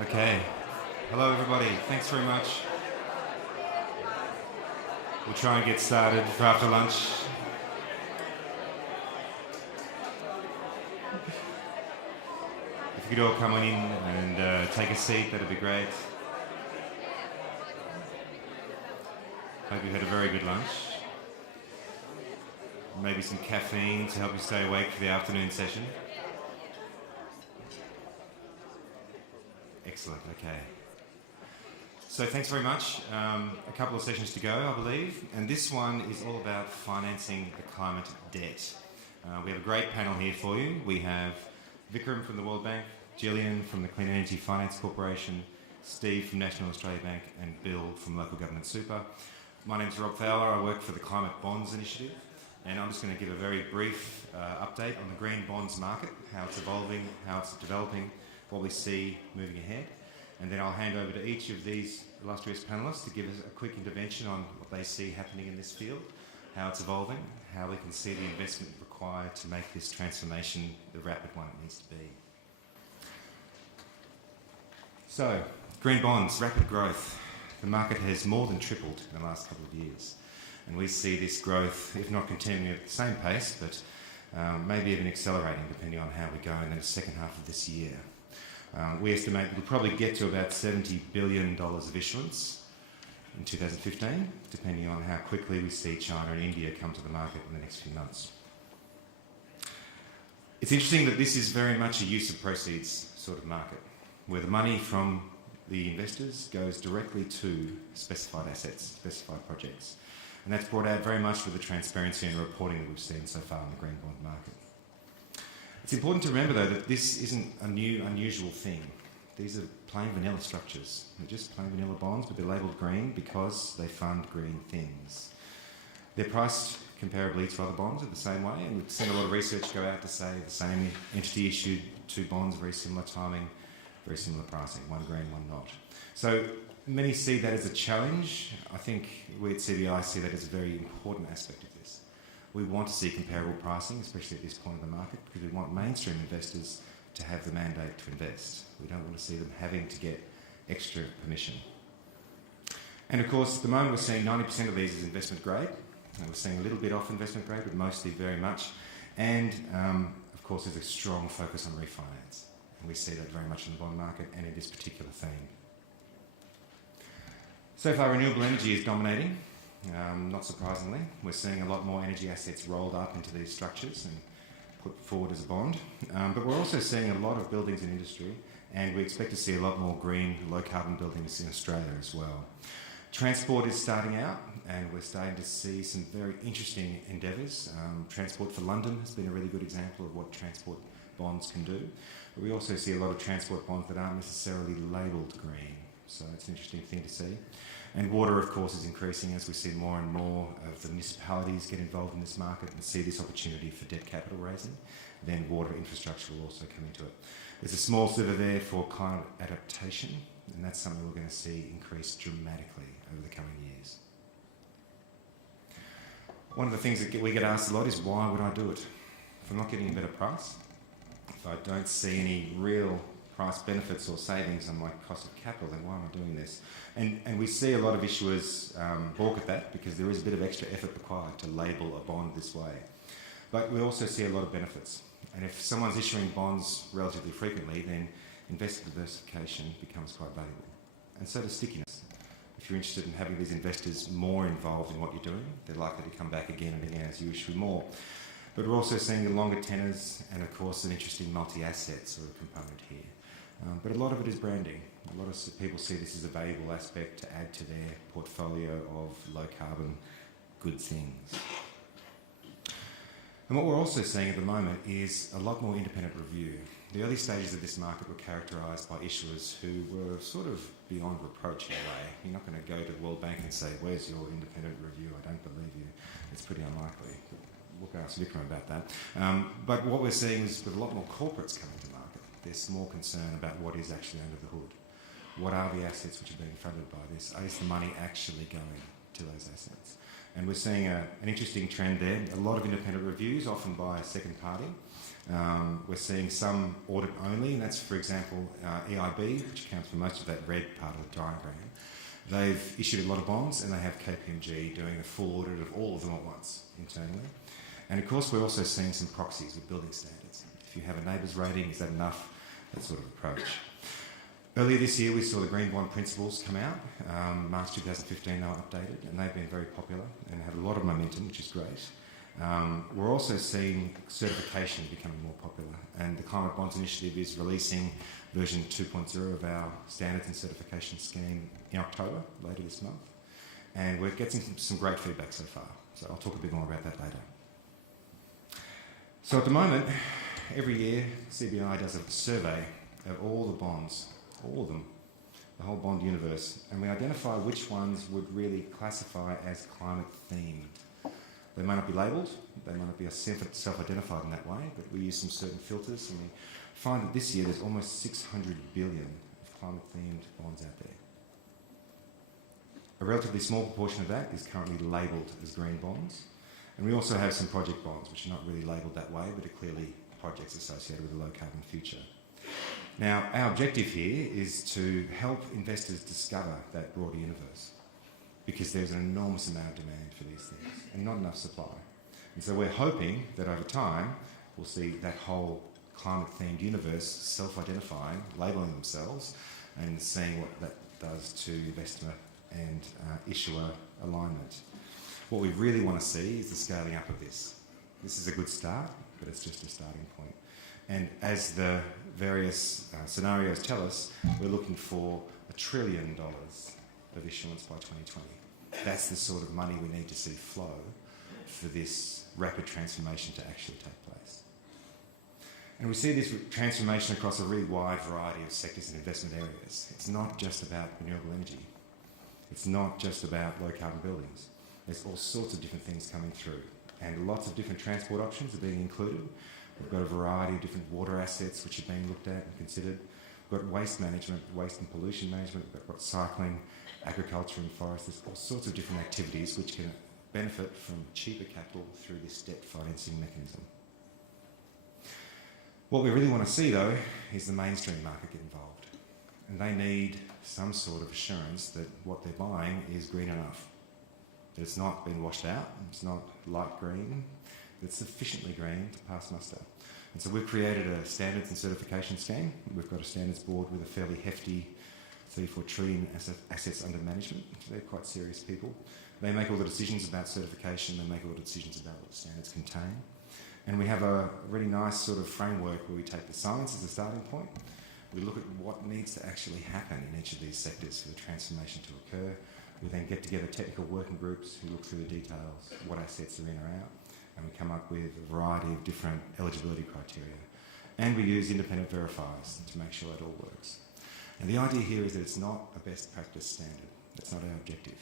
Okay. Hello, everybody. Thanks very much. We'll try and get started for after lunch. If you could all come on in and take a seat, that'd be great. Hope you had a very good lunch. Maybe some caffeine to help you stay awake for the afternoon session. Excellent, okay. So thanks very much. A couple of sessions to go, I believe, and this one is all about financing the climate debt. We have a great panel here for you. We have Vikram from the World Bank, Gillian from the Clean Energy Finance Corporation, Steve from National Australia Bank, and Bill from Local Government Super. My name's Rob Fowler. I work for the Climate Bonds Initiative, and I'm just going to give a very brief update on the green bonds market, how it's evolving, how it's developing, what we see moving ahead, and then I'll hand over to each of these illustrious panellists to give us a quick intervention on what they see happening in this field, how it's evolving, how we can see the investment required to make this transformation the rapid one it needs to be. So, green bonds, rapid growth. The market has more than tripled in the last couple of years, and we see this growth, if not continuing at the same pace, but maybe even accelerating depending on how we go in the second half of this year. We estimate we'll probably get to about $70 billion of issuance in 2015, depending on how quickly we see China and India come to the market in the next few months. It's interesting that this is very much a use of proceeds sort of market, where the money from the investors goes directly to specified assets, specified projects. And that's brought out very much with the transparency and reporting that we've seen so far in the green bond market. It's important to remember, though, that this isn't a new, unusual thing. These are plain vanilla structures. They're just plain vanilla bonds, but they're labelled green because they fund green things. They're priced comparably to other bonds in the same way, and we've seen a lot of research go out to say the same entity issued two bonds, very similar timing, very similar pricing, one green, one not. So many see that as a challenge. I think we at CBI see that as a very important aspect of this. We want to see comparable pricing, especially at this point in the market, because we want mainstream investors to have the mandate to invest. We don't want to see them having to get extra permission. And of course, at the moment we're seeing 90% of these as investment grade. And we're seeing a little bit off investment grade, but mostly very much. And of course, there's a strong focus on refinance. And we see that very much in the bond market and in this particular theme. So far, renewable energy is dominating. Not surprisingly, we're seeing a lot more energy assets rolled up into these structures and put forward as a bond. But we're also seeing a lot of buildings in industry, and we expect to see a lot more green, low-carbon buildings in Australia as well. Transport is starting out, and we're starting to see some very interesting endeavours. Transport for London has been a really good example of what transport bonds can do. But we also see a lot of transport bonds that aren't necessarily labelled green. So it's an interesting thing to see. And water, of course, is increasing as we see more and more of the municipalities get involved in this market and see this opportunity for debt capital raising. Then water infrastructure will also come into it. There's a small sliver there for climate adaptation, and that's something we're going to see increase dramatically over the coming years. One of the things that we get asked a lot is, why would I do it? If I'm not getting a better price, if I don't see any real price benefits or savings on my cost of capital, then why am I doing this? And we see a lot of issuers balk at that because there is a bit of extra effort required to label a bond this way. But we also see a lot of benefits. And if someone's issuing bonds relatively frequently, then investor diversification becomes quite valuable. And so does stickiness. If you're interested in having these investors more involved in what you're doing, they're likely to come back again and again as you issue more. But we're also seeing the longer tenors and, of course, an interesting multi-asset sort of component here. But a lot of it is branding. A lot of people see this as a valuable aspect to add to their portfolio of low-carbon good things. And what we're also seeing at the moment is a lot more independent review. The early stages of this market were characterised by issuers who were sort of beyond reproach in a way. You're not going to go to the World Bank and say, where's your independent review? I don't believe you. It's pretty unlikely. We'll ask Vikram about that. But what we're seeing is with a lot more corporates coming to market, there's more concern about what is actually under the hood. What are the assets which are being funded by this? Is the money actually going to those assets? And we're seeing an interesting trend there. A lot of independent reviews, often by a second party. We're seeing some audit only, and that's, for example, EIB, which accounts for most of that red part of the diagram. They've issued a lot of bonds, and they have KPMG doing a full audit of all of them at once internally. And of course, we're also seeing some proxies with building standards. If you have a neighbour's rating, is that enough? That sort of approach. Earlier this year, we saw the Green Bond Principles come out. March 2015, they were updated, and they've been very popular and had a lot of momentum, which is great. We're also seeing certification becoming more popular, and the Climate Bonds Initiative is releasing version 2.0 of our standards and certification scheme in October, later this month. And we're getting some great feedback so far, so I'll talk a bit more about that later. So at the moment, every year, CBI does a survey of all the bonds, all of them, the whole bond universe, and we identify which ones would really classify as climate themed. They might not be labelled, they might not be self-identified in that way, but we use some certain filters, and we find that this year there's almost 600 billion of climate themed bonds out there. A relatively small proportion of that is currently labelled as green bonds, and we also have some project bonds, which are not really labelled that way, but are clearly projects associated with a low carbon future. Now, our objective here is to help investors discover that broader universe, because there's an enormous amount of demand for these things and not enough supply. And so we're hoping that over time we'll see that whole climate-themed universe self-identifying, labelling themselves, and seeing what that does to investor and issuer alignment. What we really want to see is the scaling up of this. This is a good start, but it's just a starting point. And as the various scenarios tell us, we're looking for $1 trillion of issuance by 2020. That's the sort of money we need to see flow for this rapid transformation to actually take place. And we see this transformation across a really wide variety of sectors and investment areas. It's not just about renewable energy. It's not just about low carbon buildings. There's all sorts of different things coming through, and lots of different transport options are being included. We've got a variety of different water assets which are being looked at and considered. We've got waste management, waste and pollution management, we've got cycling, agriculture and forest. There's all sorts of different activities which can benefit from cheaper capital through this debt financing mechanism. What we really want to see, though, is the mainstream market get involved. And they need some sort of assurance that what they're buying is green enough. That it's not been washed out, it's not light green, it's sufficiently green to pass muster. And so we've created a standards and certification scheme. We've got a standards board with a fairly hefty 34 trillion assets under management. They're quite serious people. They make all the decisions about certification, they make all the decisions about what the standards contain. And we have a really nice sort of framework where we take the science as a starting point. We look at what needs to actually happen in each of these sectors for the transformation to occur. We then get together technical working groups who look through the details, what assets are in or out, and we come up with a variety of different eligibility criteria. And we use independent verifiers to make sure it all works. And the idea here is that it's not a best practice standard. That's not our objective.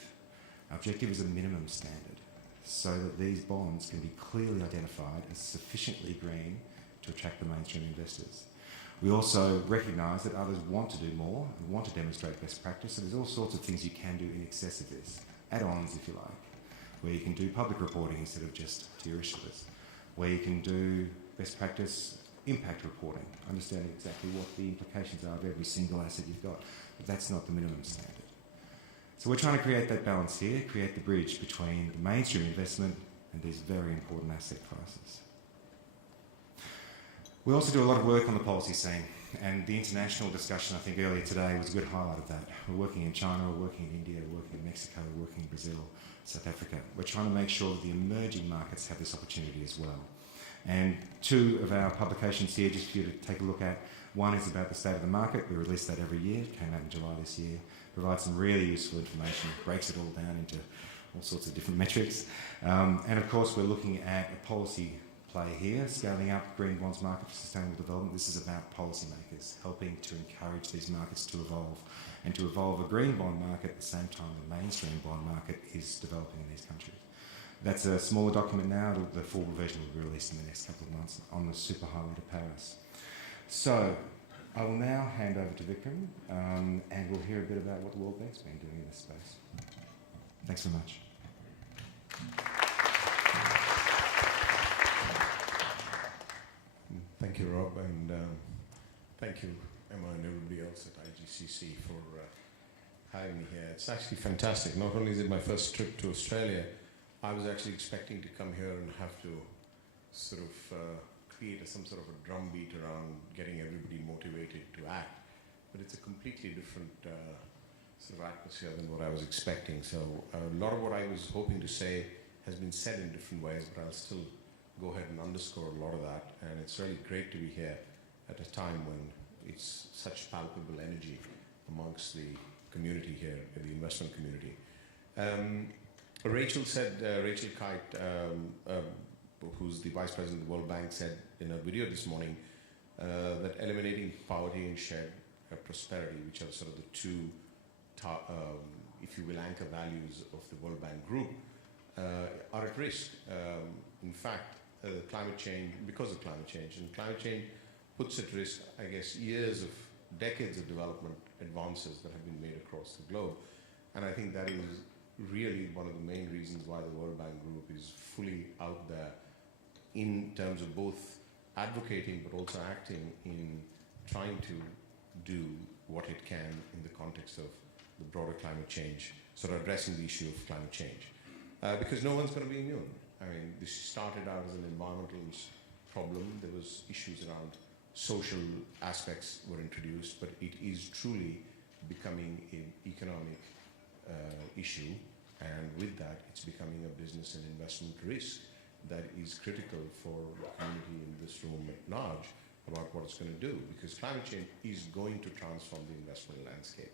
Our objective is a minimum standard, so that these bonds can be clearly identified as sufficiently green to attract the mainstream investors. We also recognise that others want to do more and want to demonstrate best practice, so there's all sorts of things you can do in excess of this, add-ons if you like, where you can do public reporting instead of just to your issuers, where you can do best practice impact reporting, understanding exactly what the implications are of every single asset you've got, but that's not the minimum standard. So we're trying to create that balance here, create the bridge between the mainstream investment and these very important asset classes. We also do a lot of work on the policy scene, and the international discussion I think earlier today was a good highlight of that. We're working in China, we're working in India, we're working in Mexico, we're working in Brazil, South Africa. We're trying to make sure that the emerging markets have this opportunity as well. And two of our publications here, just for you to take a look at. One is about the state of the market. We release that every year. It came out in July this year. Provides some really useful information, breaks it all down into all sorts of different metrics. And of course, we're looking at a policy play here, scaling up green bonds market for sustainable development. This is about policymakers helping to encourage these markets to evolve, and to evolve a green bond market at the same time the mainstream bond market is developing in these countries. That's a smaller document now. The full version will be released in the next couple of months on the superhighway to Paris. So I will now hand over to Vikram, and we'll hear a bit about what the World Bank's been doing in this space. Thanks very much. Thank you, Rob, and thank you, Emma, and everybody else at IGCC for having me here. It's actually fantastic. Not only is it my first trip to Australia, I was actually expecting to come here and have to sort of create some sort of a drumbeat around getting everybody motivated to act. But it's a completely different sort of atmosphere than what I was expecting. So a lot of what I was hoping to say has been said in different ways, but I'll still go ahead and underscore a lot of that. And it's really great to be here at a time when it's such palpable energy amongst the community here, the investment community. Rachel Kite, who's the Vice President of the World Bank, said in a video this morning that eliminating poverty and shared prosperity, which are sort of the two, if you will, anchor values of the World Bank Group, are at risk. In fact, climate change, because of climate change, and climate change puts at risk, I guess, decades of development advances that have been made across the globe. And I think that is really one of the main reasons why the World Bank Group is fully out there in terms of both advocating but also acting in trying to do what it can in the context of the broader climate change, sort of addressing the issue of climate change. Because no one's going to be immune. I mean, this started out as an environmental problem. There was issues around social aspects were introduced, but it is truly becoming an economic issue, and with that, it's becoming a business and investment risk that is critical for the community in this room at large about what it's going to do, because climate change is going to transform the investment landscape.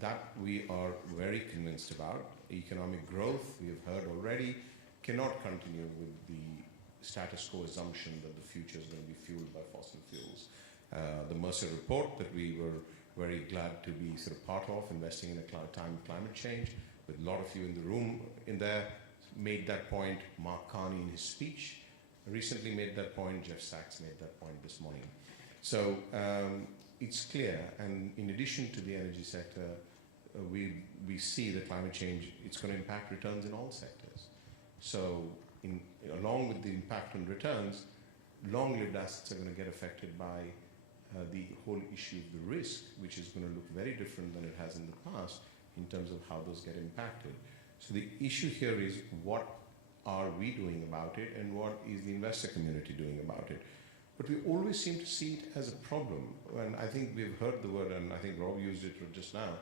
That we are very convinced about. Economic growth, we have heard already, cannot continue with the status quo assumption that the future is going to be fueled by fossil fuels. The Mercer report that we were very glad to be sort of part of, investing in a time of climate change, with a lot of you in the room in there, made that point. Mark Carney in his speech recently made that point. Jeff Sachs made that point this morning. So it's clear, and in addition to the energy sector, we see that climate change, it's going to impact returns in all sectors. So along with the impact on returns, long-lived assets are going to get affected by the whole issue of the risk, which is going to look very different than it has in the past in terms of how those get impacted. So the issue here is, what are we doing about it, and what is the investor community doing about it? But we always seem to see it as a problem. And I think we've heard the word, and I think Rob used it just now.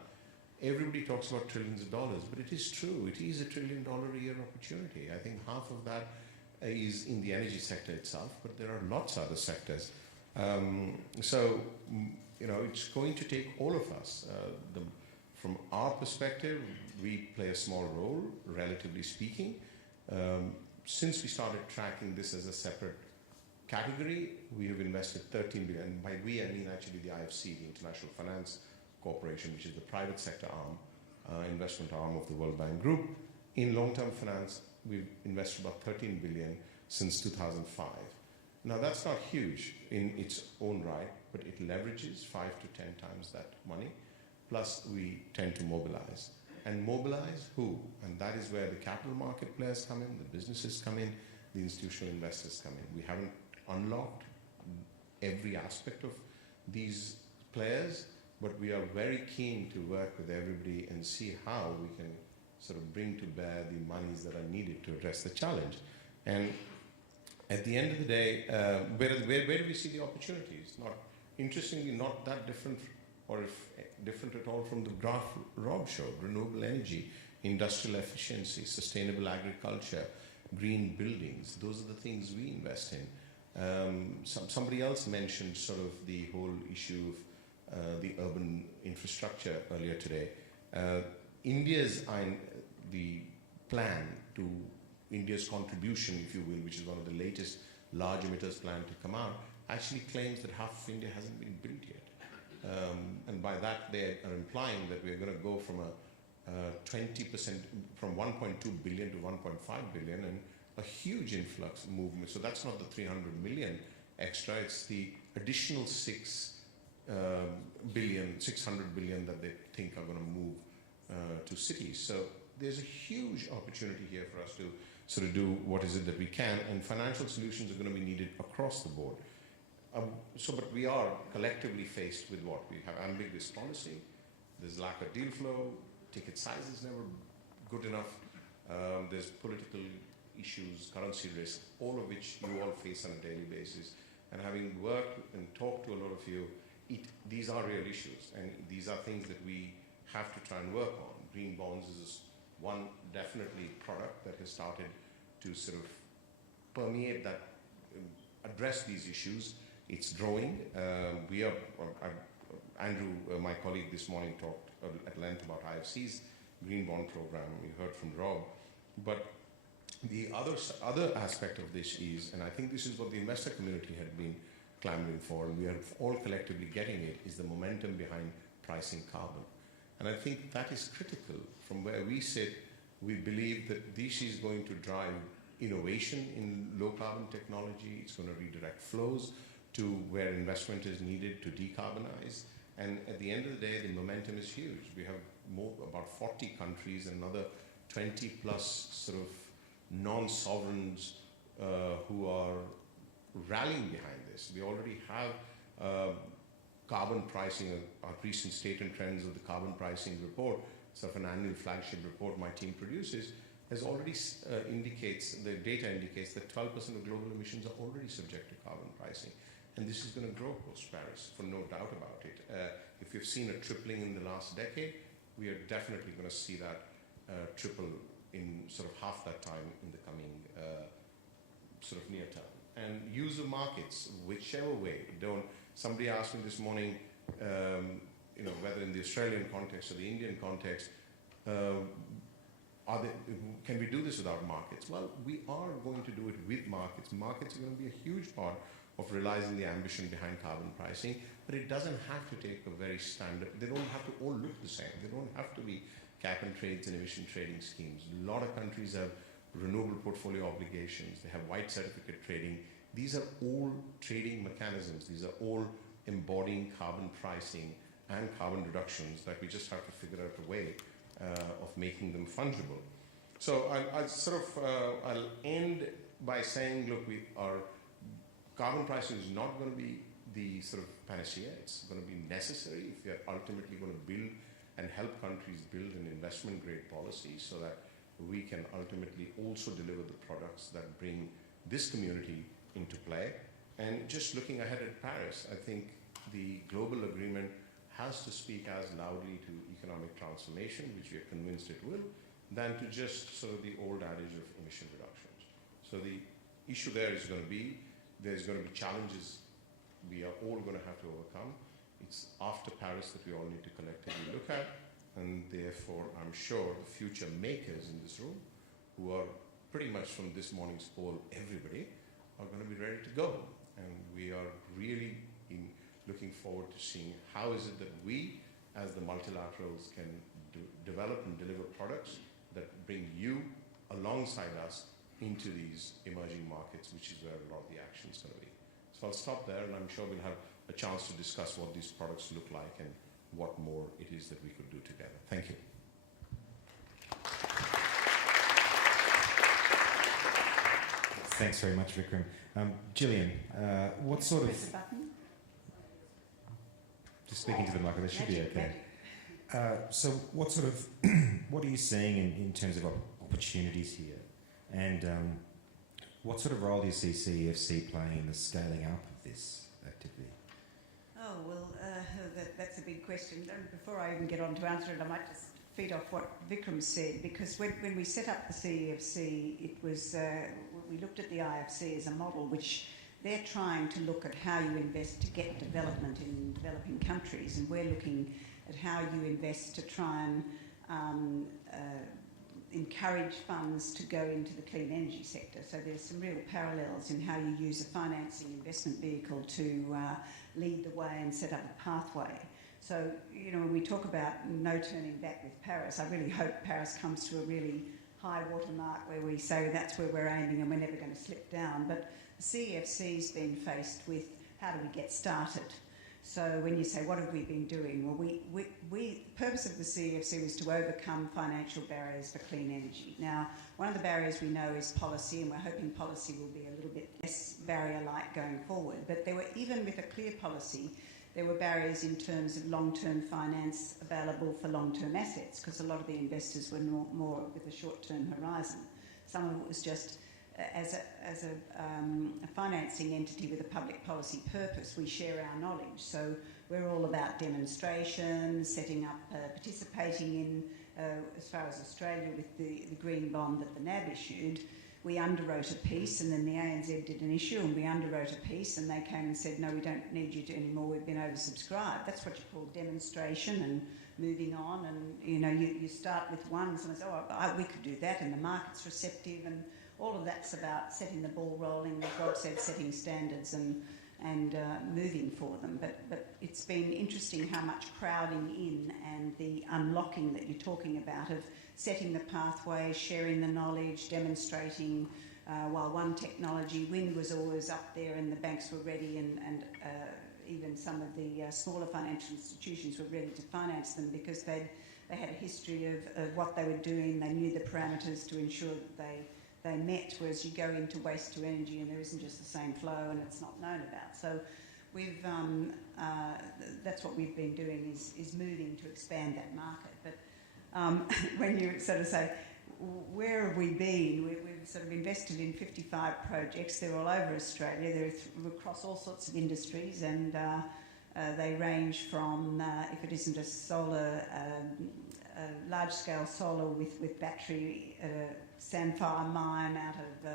Everybody talks about trillions of dollars, but it is true. It is $1 trillion a year opportunity. I think half of that is in the energy sector itself, but there are lots of other sectors. So, you know, it's going to take all of us. From our perspective, we play a small role, relatively speaking. Since we started tracking this as a separate category, we have invested $13 billion. By we, I mean actually the IFC, the International Finance Corporation, which is the private sector arm, investment arm of the World Bank Group. In long-term finance, we've invested about $13 billion since 2005. Now, that's not huge in its own right, but it leverages 5 to 10 times that money. Plus, we tend to mobilize. And mobilize who? And that is where the capital market players come in, the businesses come in, the institutional investors come in. We haven't unlocked every aspect of these players, but we are very keen to work with everybody and see how we can sort of bring to bear the monies that are needed to address the challenge. And at the end of the day, where do we see the opportunities? Interestingly, not that different, or if different at all, from the graph Rob showed. Renewable energy, industrial efficiency, sustainable agriculture, green buildings. Those are the things we invest in. Somebody else mentioned sort of the whole issue of the urban infrastructure earlier today. The plan to India's contribution, if you will, which is one of the latest large emitters plan to come out, actually claims that half of India hasn't been built yet. And by that, they are implying that we're going to go from a 20%, from 1.2 billion to 1.5 billion, and a huge influx movement. So that's not the 300 million extra, it's the additional 600 billion that they think are going to move to cities. So there's a huge opportunity here for us to sort of do what is it that we can, and financial solutions are going to be needed across the board. But we are collectively faced with what? We have ambiguous policy, there's lack of deal flow, ticket size is never good enough, there's political issues, currency risk, all of which you all face on a daily basis. And having worked and talked to a lot of you, these are real issues, and these are things that we have to try and work on. Green bonds is one definitely product that has started to sort of permeate that, address these issues. It's growing. Andrew, my colleague this morning, talked at length about IFC's green bond program. We heard from Rob. But the other aspect of this is, and I think this is what the investor community had been clamoring for, and we are all collectively getting it, is the momentum behind pricing carbon. And I think that is critical. From where we sit, we believe that this is going to drive innovation in low carbon technology. It's going to redirect flows to where investment is needed to decarbonize. And at the end of the day, the momentum is huge. We have about 40 countries and another 20 plus sort of non-sovereigns who are rallying behind this. We already have carbon pricing, our recent state and trends of the carbon pricing report, sort of an annual flagship report my team produces, has already the data indicates that 12% of global emissions are already subject to carbon pricing. And this is going to grow post-Paris, for no doubt about it. If we've seen a tripling in the last decade, we are definitely going to see that triple in sort of half that time in the coming sort of near term. And use of markets, whichever way. Somebody asked me this morning, whether in the Australian context or the Indian context, can we do this without markets? Well, we are going to do it with markets. Markets are going to be a huge part of realizing the ambition behind carbon pricing, but it doesn't have to take a very standard, they don't have to all look the same. They don't have to be cap and trades and emission trading schemes. A lot of countries have renewable portfolio obligations. They have white certificate trading. These are all trading mechanisms. These are all embodying carbon pricing and carbon reductions that we just have to figure out a way of making them fungible. So I'll end by saying, look, our carbon pricing is not going to be the sort of panacea. It's going to be necessary if we are ultimately going to build and help countries build an investment grade policy so that we can ultimately also deliver the products that bring this community into play. And just looking ahead at Paris, I think the global agreement has to speak as loudly to economic transformation, which we are convinced it will, than to just sort of the old adage of emission reductions. So the issue there is going to be, there's going to be challenges we are all going to have to overcome. It's after Paris that we all need to collectively look at, and therefore I'm sure the future makers in this room, who are pretty much from this morning's poll, everybody, are going to be ready to go. And we are really looking forward to seeing how is it that we, as the multilaterals, can develop and deliver products that bring you alongside us into these emerging markets, which is where a lot of the action is going to be. So I'll stop there, and I'm sure we'll have a chance to discuss what these products look like and what more it is that we could do together. Thank you. Thanks very much, Vikram. Gillian, what sort of... Press a button. Just speaking to the mic, that should be okay. So what sort of... what are you seeing in terms of opportunities here? And what sort of role do you see CEFC playing in the scaling up of this activity? Oh, well, that's a big question. Before I even get on to answer it, I might just feed off what Vikram said, because when we set up the CEFC, it was we looked at the IFC as a model which they're trying to look at how you invest to get development in developing countries, and we're looking at how you invest to try and encourage funds to go into the clean energy sector. So there's some real parallels in how you use a financing investment vehicle to lead the way and set up a pathway. So, when we talk about no turning back with Paris, I really hope Paris comes to a really high watermark where we say that's where we're aiming and we're never going to slip down. But the CEFC's been faced with how do we get started? So when you say, what have we been doing? Well, the purpose of the CEFC was to overcome financial barriers for clean energy. Now, one of the barriers we know is policy, and we're hoping policy will be a little bit less barrier-like going forward. But there were, even with a clear policy, there were barriers in terms of long-term finance available for long-term assets, because a lot of the investors were more with a short-term horizon. Some of it was just as a financing entity with a public policy purpose, we share our knowledge. So we're all about demonstrations, setting up, participating in, as far as Australia, with the green bond that the NAB issued. We underwrote a piece, and then the ANZ did an issue, and we underwrote a piece, and they came and said, no, we don't need you to anymore, we've been oversubscribed. That's what you call demonstration and moving on, and you start with one, and someone says, we could do that, and the market's receptive, and all of that's about setting the ball rolling, as Rob said, setting standards and moving for them. But it's been interesting how much crowding in and the unlocking that you're talking about of setting the pathway, sharing the knowledge, demonstrating, while one technology, wind was always up there and the banks were ready, and even some of the smaller financial institutions were ready to finance them because they had a history of what they were doing. They knew the parameters to ensure that they met, whereas you go into waste to energy and there isn't just the same flow and it's not known about. So we've that's what we've been doing, is moving to expand that market. But when you sort of say, where have we been? We've sort of invested in 55 projects. They're all over Australia. They're across all sorts of industries, and they range from, if it isn't a solar, large-scale solar with battery, Sandfire mine out of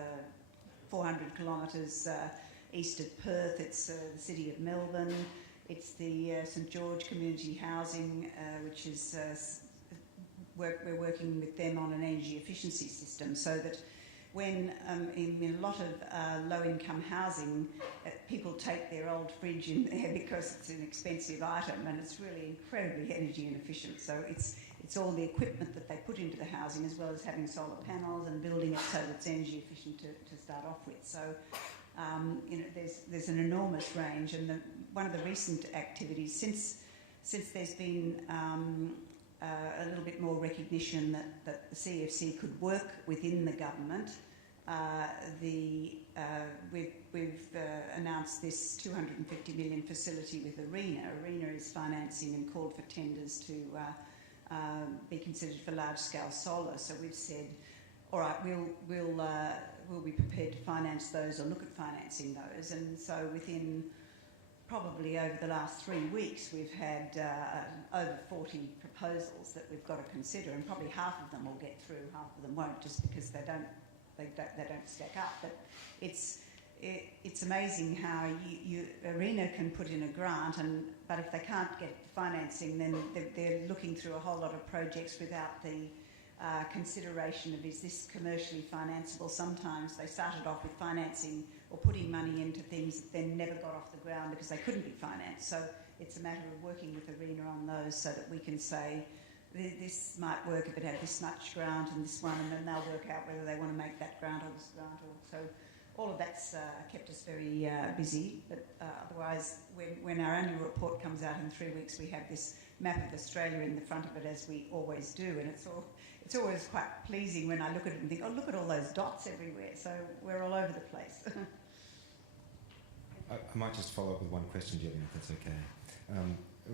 400 kilometres east of Perth. It's the city of Melbourne. It's the St George Community Housing, which is we're working with them on an energy efficiency system, so that when in a lot of low-income housing, people take their old fridge in there because it's an expensive item and it's really incredibly energy inefficient. So it's all the equipment that they put into the housing, as well as having solar panels and building it so that it's energy efficient to start off with. So there's an enormous range, and one of the recent activities, since there's been a little bit more recognition that the CEFC could work within the government, we've announced this $250 million facility with ARENA. ARENA is financing and called for tenders to be considered for large-scale solar. So we've said, all right, we'll be prepared to finance those or look at financing those. And so within probably over the last 3 weeks, we've had over 40 proposals that we've got to consider, and probably half of them will get through, half of them won't, just because they don't stack up. But it's amazing how ARENA can put in a grant, but if they can't get financing, then they're looking through a whole lot of projects without the consideration of, is this commercially financeable? Sometimes they started off with financing or putting money into things that then never got off the ground because they couldn't be financed. So it's a matter of working with ARENA on those so that we can say, this might work if it had this much grant and this one, and then they'll work out whether they want to make that grant or this grant. So all of that's kept us very busy. But otherwise, when our annual report comes out in 3 weeks, we have this map of Australia in the front of it, as we always do, and it's always quite pleasing when I look at it and think, oh, look at all those dots everywhere. So we're all over the place. I might just follow up with one question, Gillian, if that's okay.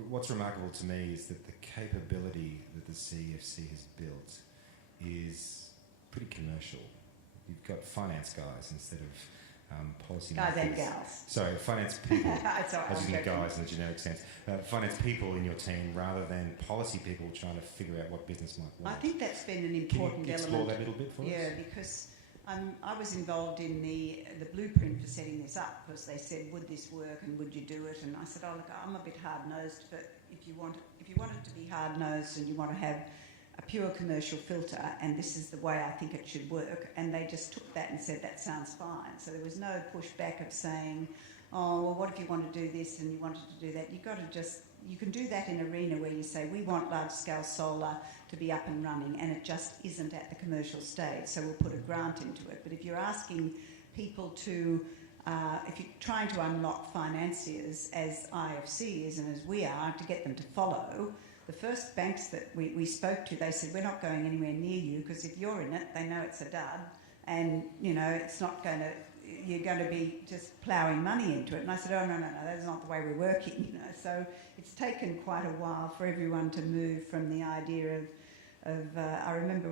What's remarkable to me is that the capability that the CEFC has built is pretty commercial. You've got finance guys instead of policy guys makers. And gals. Sorry, finance people. I was using joking. guys in a generic sense. Finance people in your team rather than policy people trying to figure out what business might want. I think that's been an important Can you explore element. that a little bit for us? Yeah, because I was involved in the blueprint for setting this up, because they said, would this work and would you do it? And I said, oh, look, I'm a bit hard-nosed, but if you want it to be hard-nosed and you want to have a pure commercial filter, and this is the way I think it should work, and they just took that and said, that sounds fine. So there was no pushback of saying, oh, well, what if you want to do this and you wanted to do that? You can do that in ARENA, where you say, we want large-scale solar to be up and running, and it just isn't at the commercial stage, so we'll put a grant into it. But if you're asking people to if you're trying to unlock financiers, as IFC is and as we are, to get them to follow, the first banks that we spoke to, they said, we're not going anywhere near you because if you're in it, they know it's a dud and, you know, it's not going to, you're going to be just ploughing money into it. And I said, oh, no, that's not the way we're working, you know. So it's taken quite a while for everyone to move from the idea of I remember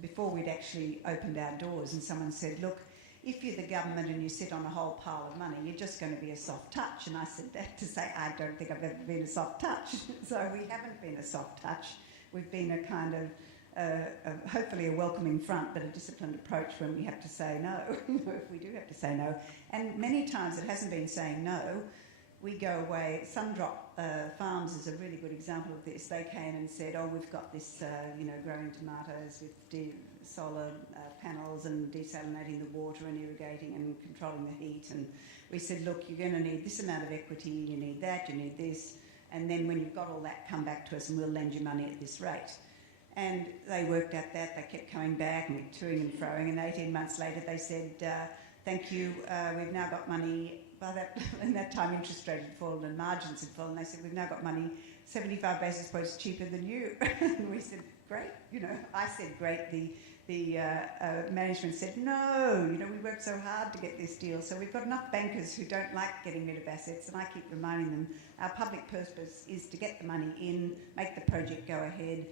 before we'd actually opened our doors and someone said, look, if you're the government and you sit on a whole pile of money, you're just going to be a soft touch. And I said that to say, I don't think I've ever been a soft touch. So we haven't been a soft touch. We've been a kind of, hopefully a welcoming front, but a disciplined approach when we have to say no, if we do have to say no. And many times it hasn't been saying no. We go away. Sundrop Farms is a really good example of this. They came and said, oh, we've got this, growing tomatoes with solar panels and desalinating the water and irrigating and controlling the heat. And we said, look, you're going to need this amount of equity, you need that, you need this. And then when you've got all that, come back to us and we'll lend you money at this rate. And they worked at that. They kept coming back and toing and froing. And 18 months later, they said, thank you, we've now got money. In that time, interest rate had fallen and margins had fallen. They said, we've now got money 75 basis points cheaper than you. And we said, great. You know, I said, great. The management said, no, you know, we worked so hard to get this deal. So we've got enough bankers who don't like getting rid of assets. And I keep reminding them, our public purpose is to get the money in, make the project go ahead,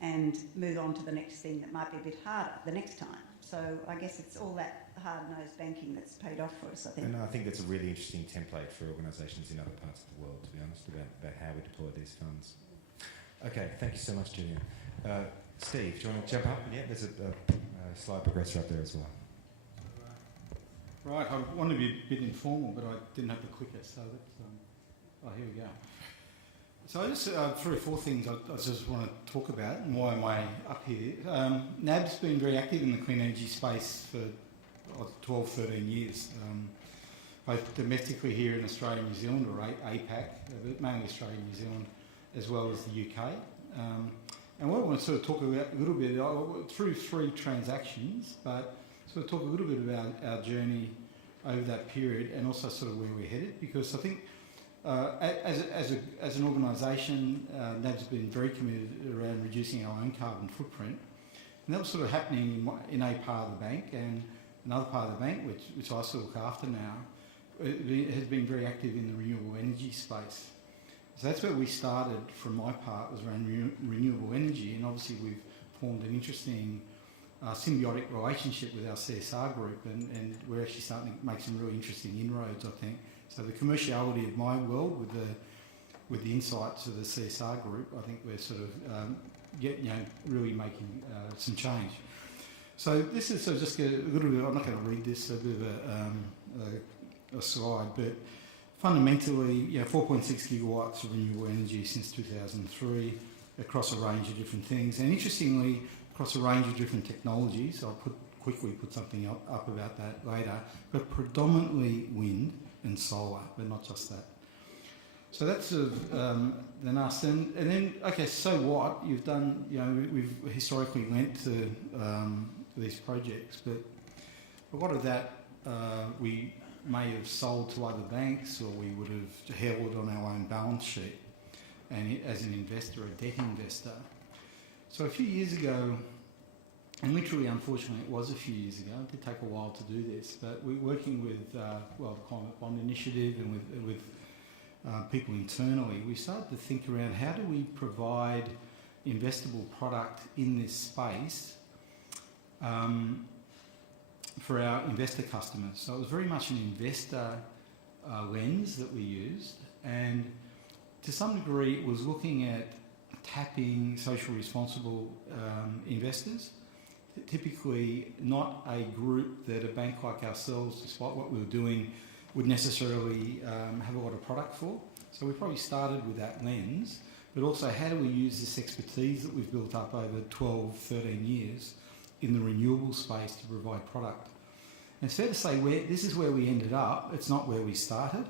and move on to the next thing that might be a bit harder the next time. So I guess it's all that hard-nosed banking that's paid off for us, I think. And I think that's a really interesting template for organisations in other parts of the world, to be honest, about how we deploy these funds. Okay, thank you so much, Julia. Steve, do you want to jump up? Yeah, there's a slide progressor up there as well. Right, I wanted to be a bit informal, but I didn't have the clicker, so that's, here we go. So I just, 3 or 4 things I just want to talk about and why am I up here. NAB's been very active in the clean energy space for 12, 13 years, both domestically here in Australia and New Zealand, or APAC, but mainly Australia and New Zealand, as well as the UK. And what I want to sort of talk about a little bit, through 3 transactions, but sort of talk a little bit about our journey over that period and also sort of where we're headed, because I think as an organisation, NAB's been very committed around reducing our own carbon footprint, and that was sort of happening in a part of the bank, and another part of the bank, which I sort of look after now, has been very active in the renewable energy space. So that's where we started from my part, was around renewable energy, and obviously we've formed an interesting symbiotic relationship with our CSR group, and we're actually starting to make some really interesting inroads, I think. So the commerciality of my world with the insights of the CSR group, I think we're sort of really making some change. So this is just a little bit. I'm not going to read this. A bit of a slide, but fundamentally, 4.6 gigawatts of renewable energy since 2003 across a range of different things, and interestingly, across a range of different technologies. I'll quickly put something up about that later, but predominantly wind and solar, but not just that. So that's then us. And then, okay, so what? You've done, we've historically lent to these projects, but a lot of that we may have sold to other banks, or we would have held on our own balance sheet and as an investor, a debt investor. So a few years ago, and literally, unfortunately, it was a few years ago. It did take a while to do this, but we're working with the Climate Bond Initiative and with people internally. We started to think around how do we provide investable product in this space for our investor customers. So it was very much an investor lens that we used, and to some degree, it was looking at tapping socially responsible investors. Typically not a group that a bank like ourselves, despite what we were doing, would necessarily have a lot of product for. So we probably started with that lens, but also how do we use this expertise that we've built up over 12, 13 years in the renewable space to provide product. And it's fair to say this is where we ended up, it's not where we started.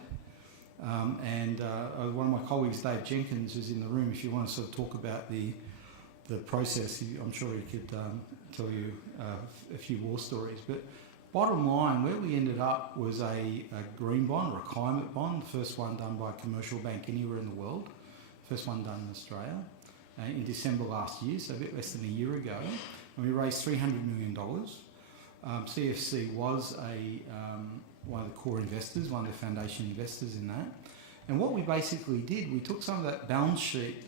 And one of my colleagues, Dave Jenkins, who's in the room, if you want to sort of talk about the process, I'm sure he could tell you a few war stories. But bottom line, where we ended up was a green bond, or a climate bond, the first one done by a commercial bank anywhere in the world, first one done in Australia, in December last year, so a bit less than a year ago. And we raised $300 million. CFC was one of the core investors, one of the foundation investors in that. And what we basically did, we took some of that balance sheet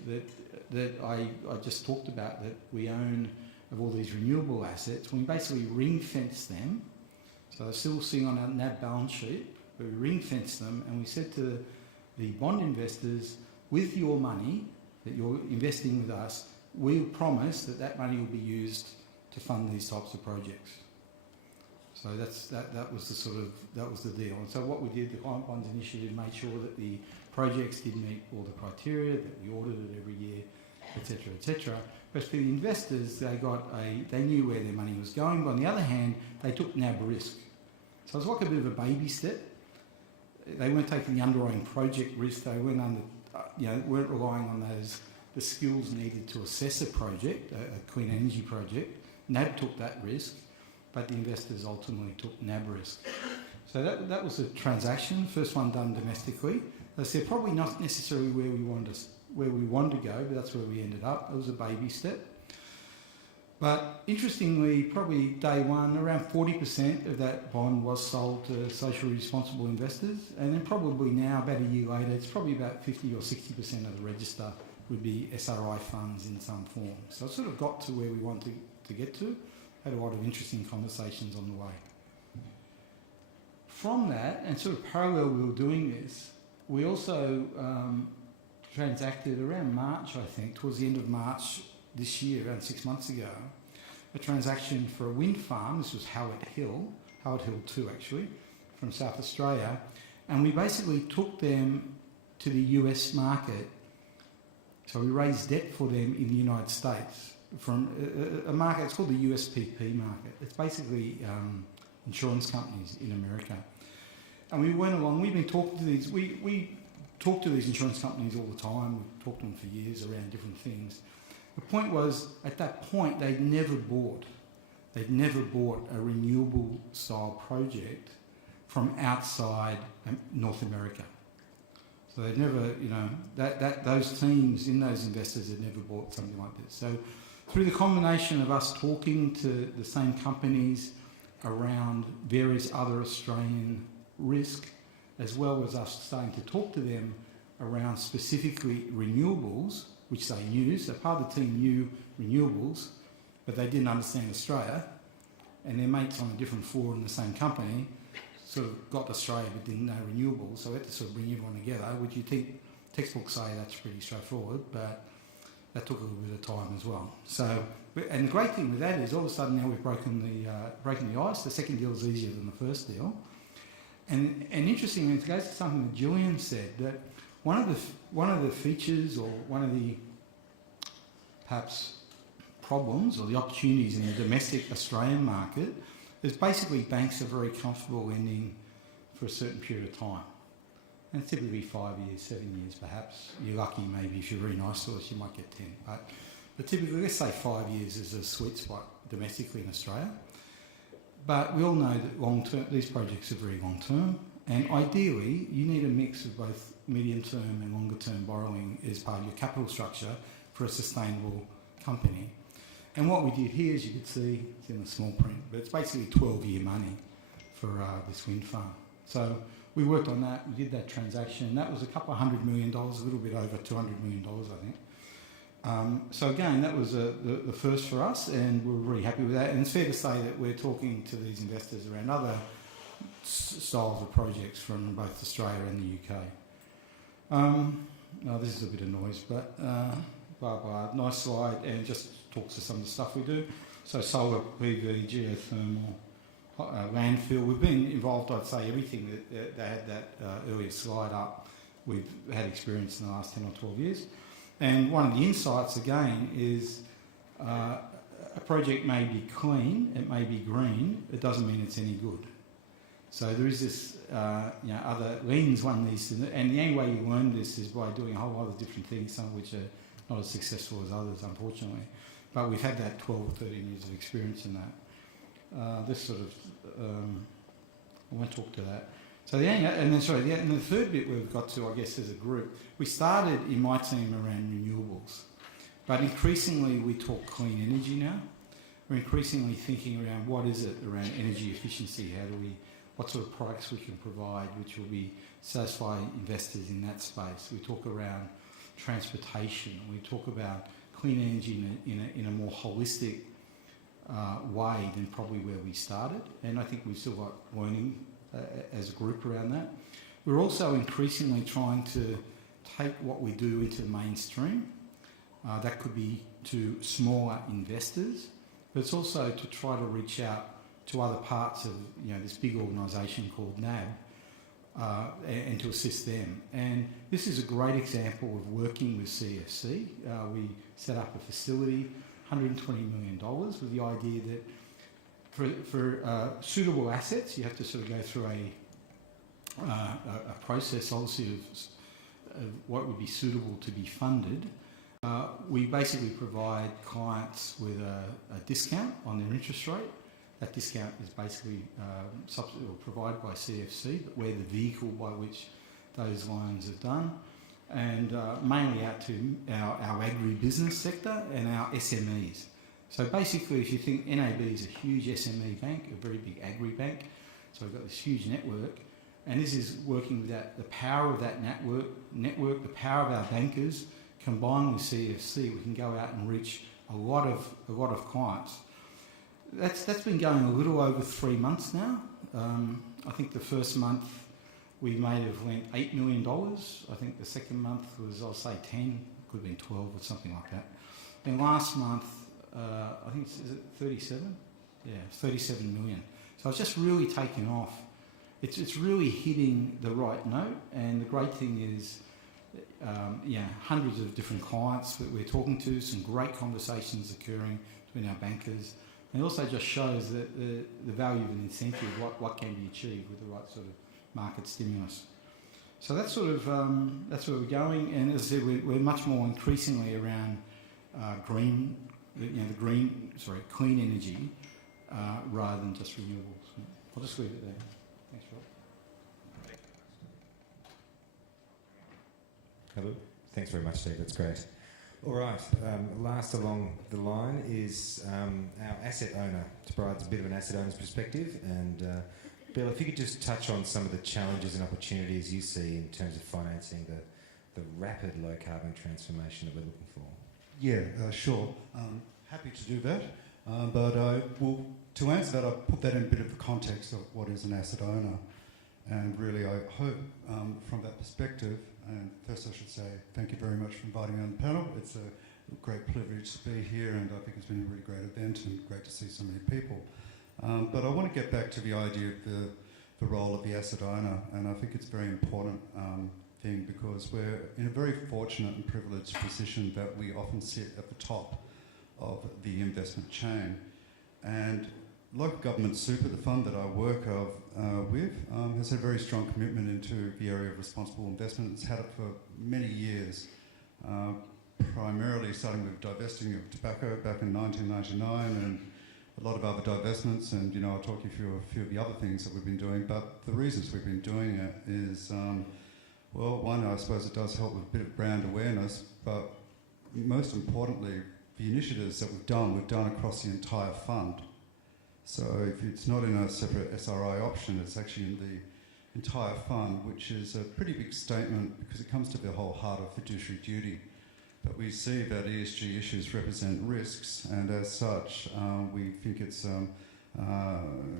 that I just talked about, that we own of all these renewable assets, we basically ring-fenced them. So they're still sitting on our NAB balance sheet, but we ring-fenced them, and we said to the bond investors, with your money that you're investing with us, we'll promise that that money will be used to fund these types of projects. So that was the deal. And so what we did, the Climate Bonds Initiative made sure that the projects did meet all the criteria, that we audited every year, etc., etc. But for the investors, they knew where their money was going. But on the other hand, they took NAB risk. So it was like a bit of a baby step. They weren't taking the underlying project risk. They weren't weren't relying on the skills needed to assess a project, a clean energy project. NAB took that risk, but the investors ultimately took NAB risk. So that was a transaction, first one done domestically. As I said, probably not necessarily where we wanted to go, but that's where we ended up. It was a baby step. But interestingly, probably day one, around 40% of that bond was sold to socially responsible investors, and then probably now, about a year later, it's probably about 50 or 60% of the register would be SRI funds in some form. So it sort of got to where we wanted to get to. Had a lot of interesting conversations on the way. From that, and sort of parallel we were doing this, we also transacted around March, I think, towards the end of March this year, around 6 months ago, a transaction for a wind farm. This was Howard Hill 2 actually, from South Australia, and we basically took them to the US market. So we raised debt for them in the United States from a market, it's called the USPP market. It's basically insurance companies in America. And we went along, we've been talking to these, we talk to these insurance companies all the time, we've talked to them for years around different things. The point was, at that point, they'd never bought a renewable style project from outside North America. So they'd never, those teams in those investors had never bought something like this. So through the combination of us talking to the same companies around various other Australian risk, as well as us starting to talk to them around specifically renewables, which they knew, so part of the team knew renewables, but they didn't understand Australia, and their mates on a different floor in the same company sort of got Australia but didn't know renewables, so we had to sort of bring everyone together, which you think textbooks say that's pretty straightforward, but that took a little bit of time as well. So, and the great thing with that is all of a sudden now we've broken the ice. The second deal is easier than the first deal. And interestingly, it goes to something that Julian said, that one of the features, or one of the perhaps problems or the opportunities in the domestic Australian market is basically banks are very comfortable lending for a certain period of time. And it's typically 5 years, 7 years perhaps. You're lucky maybe if you're very nice to us you might get 10. But typically let's say 5 years is a sweet spot domestically in Australia. But we all know that long-term, these projects are very long-term, and ideally you need a mix of both medium-term and longer-term borrowing as part of your capital structure for a sustainable company. And what we did here, as you can see, it's in the small print, but it's basically 12-year money for this wind farm. So we worked on that, we did that transaction. That was a couple of $100 million, a little bit over $200 million, I think. So again, that was the first for us, and we're really happy with that. And it's fair to say that we're talking to these investors around other styles of projects from both Australia and the UK. This is a bit of noise, but nice slide, and just talks to some of the stuff we do. So solar, PV, geothermal, landfill. We've been involved, I'd say, everything that they had that earlier slide up. We've had experience in the last 10 or 12 years. And one of the insights, again, is a project may be clean, it may be green, it doesn't mean it's any good. So there is this other lens one needs to, and the only way you learn this is by doing a whole lot of different things, some of which are not as successful as others, unfortunately. But we've had that 12 or 13 years of experience in that. this sort of, I won't talk to that. So and the third bit we've got to, I guess, as a group, we started in my team around renewables, but increasingly we talk clean energy now. We're increasingly thinking around what is it around energy efficiency, what sort of products we can provide which will be satisfy investors in that space. We talk around transportation, we talk about clean energy in a more holistic way than probably where we started, and I think we've still got learning as a group around that. We're also increasingly trying to take what we do into the mainstream. That could be to smaller investors, but it's also to try to reach out to other parts of this big organisation called NAB and to assist them. And this is a great example of working with CFC. We set up a facility, $120 million, with the idea that for suitable assets, you have to sort of go through a process, obviously, of what would be suitable to be funded. We basically provide clients with a discount on their interest rate. That discount is basically provided by CFC, but we're the vehicle by which those loans are done, and mainly out to our agribusiness sector and our SMEs. So basically, if you think NAB is a huge SME bank, a very big agri bank, so we've got this huge network, and this is working with the power of that network, the power of our bankers, combined with CFC, we can go out and reach a lot of clients. That's been going a little over 3 months now. I think the first month we may have lent $8 million. I think the second month was, I'll say 10, could have been 12 or something like that. Then last month, I think, is it 37? Yeah, 37 million. So it's just really taken off. It's really hitting the right note, and the great thing is, hundreds of different clients that we're talking to, some great conversations occurring between our bankers. And it also just shows that the value of an incentive, what can be achieved with the right sort of market stimulus. So that's sort of that's where we're going. And as I said, we're much more increasingly around clean energy rather than just renewables. I'll just leave it there. Thanks, Rob. Hello. Thanks very much, Steve. That's great. All right. Last along the line is our asset owner to provide a bit of an asset owner's perspective. And Bill, if you could just touch on some of the challenges and opportunities you see in terms of financing the rapid low carbon transformation that we're looking for. Yeah, sure. Happy to do that. But to answer that, I'll put that in a bit of the context of what is an asset owner. And really, I hope from that perspective, and first I should say thank you very much for inviting me on the panel. It's a great privilege to be here, and I think it's been a really great event and great to see so many people. But I want to get back to the idea of the role of the asset owner, and I think it's a very important thing because we're in a very fortunate and privileged position that we often sit at the top of the investment chain. And local government super, the fund that I work with, has had a very strong commitment into the area of responsible investment. It's had it for many years, primarily starting with divesting of tobacco back in 1999 and a lot of other divestments, and I'll talk you through a few of the other things that we've been doing. But the reasons we've been doing it is, one, I suppose it does help with a bit of brand awareness, but most importantly, the initiatives that we've done across the entire fund. So if it's not in a separate SRI option, it's actually in the entire fund, which is a pretty big statement because it comes to the whole heart of fiduciary duty. But we see that ESG issues represent risks, and as such, we think it's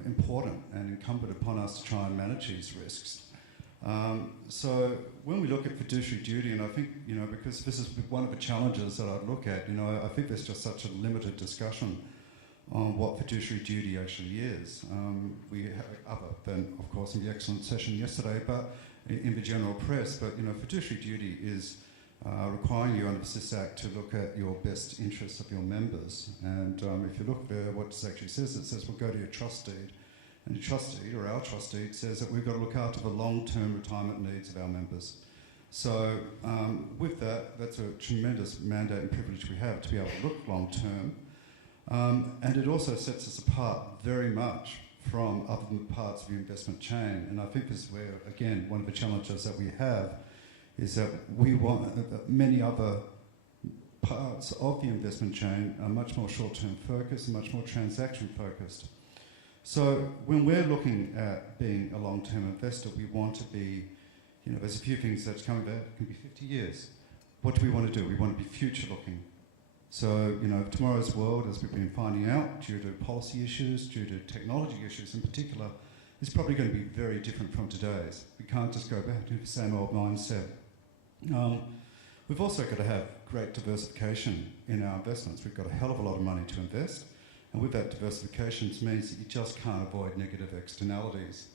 important and incumbent upon us to try and manage these risks. So when we look at fiduciary duty, and I think, because this is one of the challenges that I look at, I think there's just such a limited discussion on what fiduciary duty actually is. We have, other than, of course, in the excellent session yesterday, but in the general press, but, fiduciary duty is requiring you under the SIS Act to look at your best interests of your members. And if you look there, what it actually says, it says, well, go to your trust deed. And your trust deed, or our trust deed, says that we've got to look after the long-term retirement needs of our members. So with that, that's a tremendous mandate and privilege we have to be able to look long-term. And it also sets us apart very much from other parts of the investment chain. And I think this is where, again, one of the challenges that we have is that we want many other parts of the investment chain are much more short-term focused and much more transaction focused. So when we're looking at being a long-term investor, we want to be, there's a few things that's coming back. It can be 50 years. What do we want to do? We want to be future-looking. So, tomorrow's world, as we've been finding out, due to policy issues, due to technology issues in particular, is probably going to be very different from today's. We can't just go back to the same old mindset. We've also got to have great diversification in our investments. We've got a hell of a lot of money to invest, and with that diversification, it means that you just can't avoid negative externalities,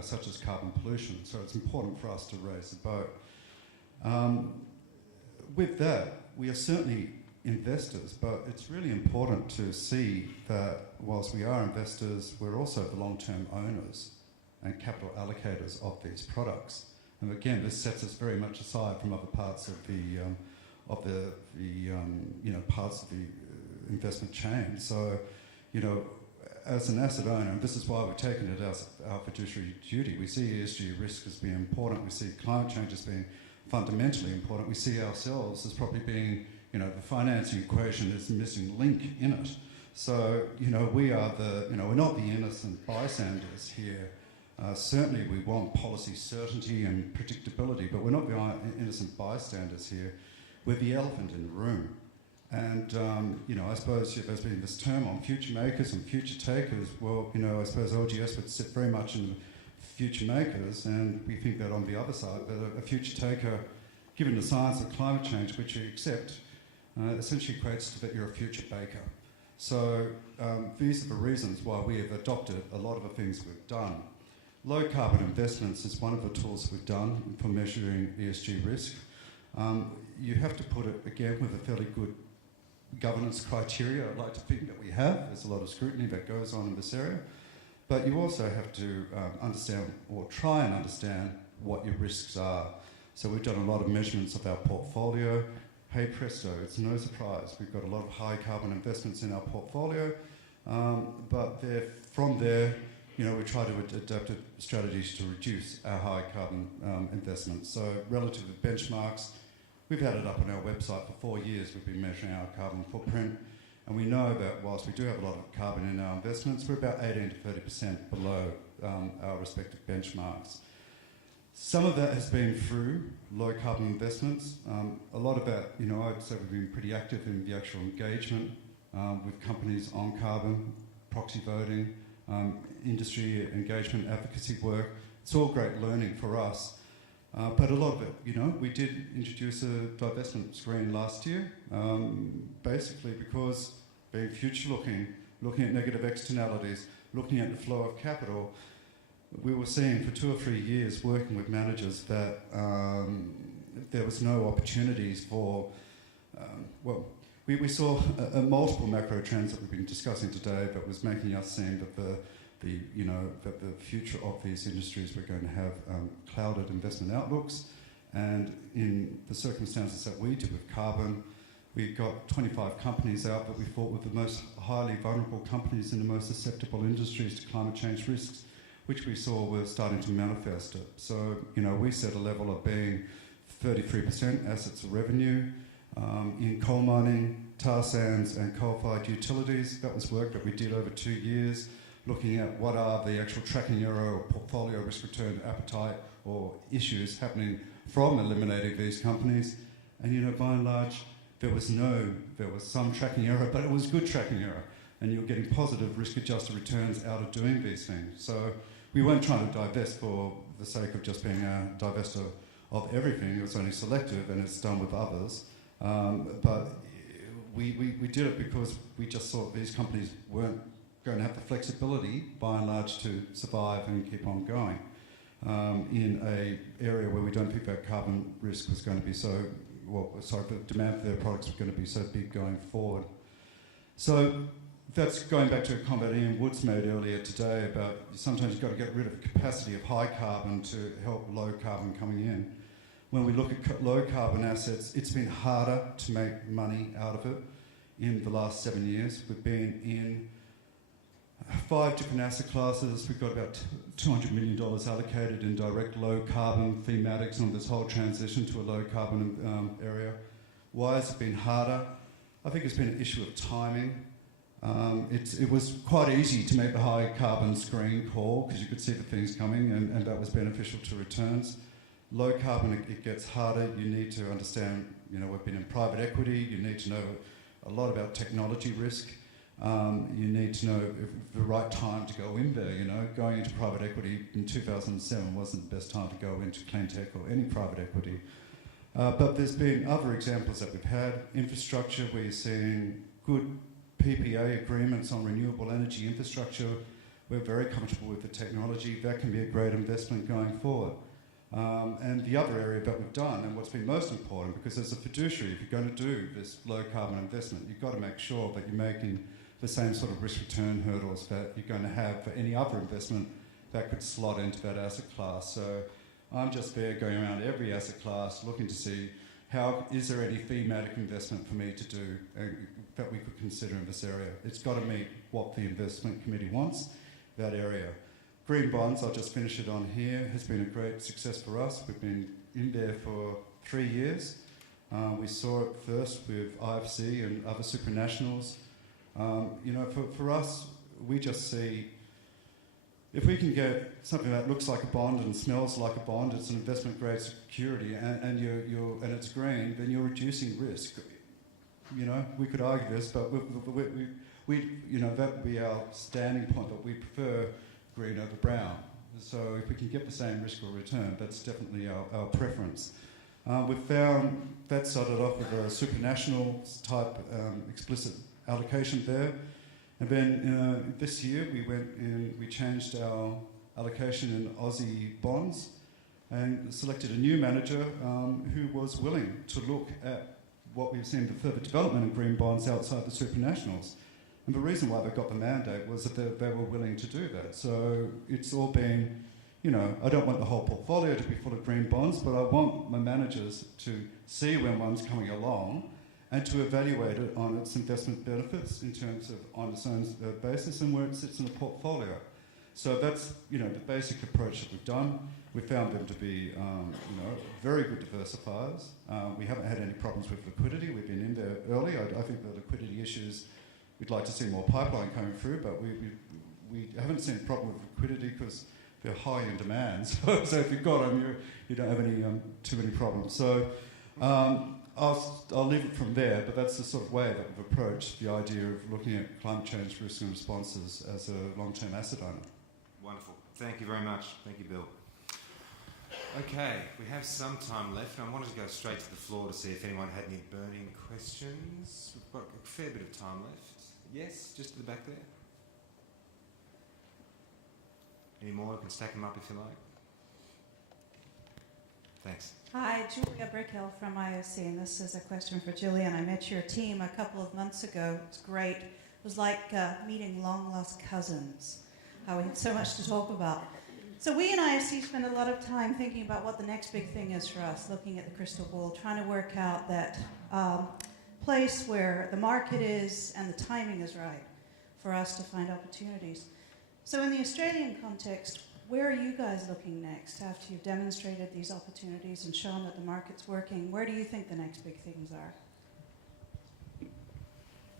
such as carbon pollution. So it's important for us to raise the boat. With that, we are certainly investors, but it's really important to see that whilst we are investors, we're also the long-term owners and capital allocators of these products. And again, this sets us very much aside from other parts of the parts of the investment chain. So, as an asset owner, and this is why we've taken it as our fiduciary duty, we see ESG risk as being important. We see climate change as being fundamentally important. We see ourselves as probably being, the financing equation is the missing link in it. So, we are we're not the innocent bystanders here. Certainly we want policy certainty and predictability, but we're not the innocent bystanders here. We're the elephant in the room. And, I suppose there's been this term on future makers and future takers. Well, I suppose LGS would sit very much in future makers, and we think that on the other side, that a future taker, given the science of climate change, which you accept, essentially equates to that you're a future baker. So these are the reasons why we have adopted a lot of the things we've done. Low carbon investments is one of the tools we've done for measuring ESG risk. You have to put it, again, with a fairly good governance criteria. I'd like to think that we have. There's a lot of scrutiny that goes on in this area. But you also have to understand, or try and understand, what your risks are. So we've done a lot of measurements of our portfolio. Hey presto, it's no surprise. We've got a lot of high carbon investments in our portfolio. But from there, we try to adapt strategies to reduce our high carbon investments. So relative to benchmarks, we've had it up on our website for 4 years. We've been measuring our carbon footprint. And we know that whilst we do have a lot of carbon in our investments, we're about 18 to 30% below our respective benchmarks. Some of that has been through low carbon investments. A lot of that, I'd say we've been pretty active in the actual engagement with companies on carbon, proxy voting, industry engagement, advocacy work. It's all great learning for us. But a lot of it, we did introduce a divestment screen last year, basically because being future-looking, looking at negative externalities, looking at the flow of capital, we were seeing for 2 or 3 years working with managers that there was no opportunities for, we saw multiple macro trends that we've been discussing today that was making us seem that that the future of these industries were going to have clouded investment outlooks. And in the circumstances that we did with carbon, we got 25 companies out that we thought were the most highly vulnerable companies in the most susceptible industries to climate change risks, which we saw were starting to manifest it. So, we set a level of being 33% assets of revenue in coal mining, tar sands and coal-fired utilities. That was work that we did over 2 years, looking at what are the actual tracking error or portfolio risk return appetite or issues happening from eliminating these companies. And, by and large, there was some tracking error, but it was good tracking error. And you're getting positive risk-adjusted returns out of doing these things. So we weren't trying to divest for the sake of just being a divester of everything. It was only selective, and it's done with others. But we did it because we just thought these companies weren't going to have the flexibility, by and large, to survive and keep on going in an area where we don't think that carbon risk was going to be the demand for their products was going to be so big going forward. So that's going back to a comment Ian Woods made earlier today about sometimes you've got to get rid of the capacity of high carbon to help low carbon coming in. When we look at low carbon assets, it's been harder to make money out of it in the last 7 years. We've been in 5 different asset classes. We've got about $200 million allocated in direct low carbon thematics on this whole transition to a low carbon area. Why has it been harder? I think it's been an issue of timing. It was quite easy to make the high carbon screen call because you could see the things coming, and that was beneficial to returns. Low carbon, it gets harder. You need to understand, we've been in private equity. You need to know a lot about technology risk. You need to know the right time to go in there. Going into private equity in 2007 wasn't the best time to go into clean tech or any private equity. But there's been other examples that we've had. Infrastructure, where you're seeing good PPA agreements on renewable energy infrastructure. We're very comfortable with the technology. That can be a great investment going forward. And the other area that we've done, and what's been most important, because as a fiduciary, if you're going to do this low carbon investment, you've got to make sure that you're making the same sort of risk return hurdles that you're going to have for any other investment that could slot into that asset class. So I'm just there going around every asset class looking to see is there any thematic investment for me to do that we could consider in this area. It's got to meet what the investment committee wants, that area. Green bonds, I'll just finish it on here, has been a great success for us. We've been in there for 3 years. We saw it first with IFC and other supranationals. For us, we just see if we can get something that looks like a bond and smells like a bond, it's an investment grade security, and it's green, then you're reducing risk. We could argue this, but we that would be our standing point. But we prefer green over brown. So if we can get the same risk or return, that's definitely our preference. We've found that started off with a supranational type explicit allocation there. And then this year we changed our allocation in Aussie bonds and selected a new manager who was willing to look at what we've seen the further development in green bonds outside the supranationals. And the reason why they got the mandate was that they were willing to do that. So it's all been, I don't want the whole portfolio to be full of green bonds, but I want my managers to see when one's coming along and to evaluate it on its investment benefits in terms of on its own basis and where it sits in the portfolio. So that's, the basic approach that we've done. We found them to be, very good diversifiers. We haven't had any problems with liquidity. We've been in there early. I think the liquidity issues, we'd like to see more pipeline coming through, but we haven't seen a problem with liquidity because they're high in demand. So if you've got them, you don't have any too many problems. So I'll leave it from there, but that's the sort of way that we've approached the idea of looking at climate change risk and responses as a long-term asset owner. Wonderful. Thank you very much. Thank you, Bill. Okay, we have some time left, and I wanted to go straight to the floor to see if anyone had any burning questions. We've got a fair bit of time left. Yes, just to the back there. Any more? I can stack them up if you like. Thanks. Hi, Julia Brickhill from IOC, and this is a question for Gillian. I met your team a couple of months ago. It was great. It was like meeting long-lost cousins, how we had so much to talk about. So we in IOC spend a lot of time thinking about what the next big thing is for us, looking at the crystal ball, trying to work out that place where the market is and the timing is right for us to find opportunities. So in the Australian context, where are you guys looking next after you've demonstrated these opportunities and shown that the market's working? Where do you think the next big things are?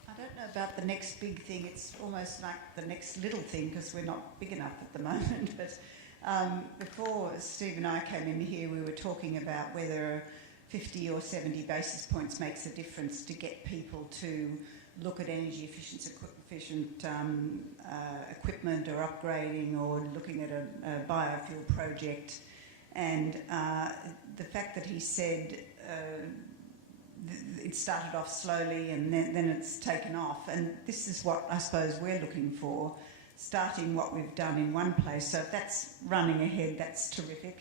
I don't know about the next big thing. It's almost like the next little thing because we're not big enough at the moment. But before Steve and I came in here, we were talking about whether 50 or 70 basis points makes a difference to get people to look at energy efficient equipment or upgrading or looking at a biofuel project. And the fact that he said it started off slowly and then it's taken off. And this is what I suppose we're looking for, starting what we've done in one place. So if that's running ahead, that's terrific.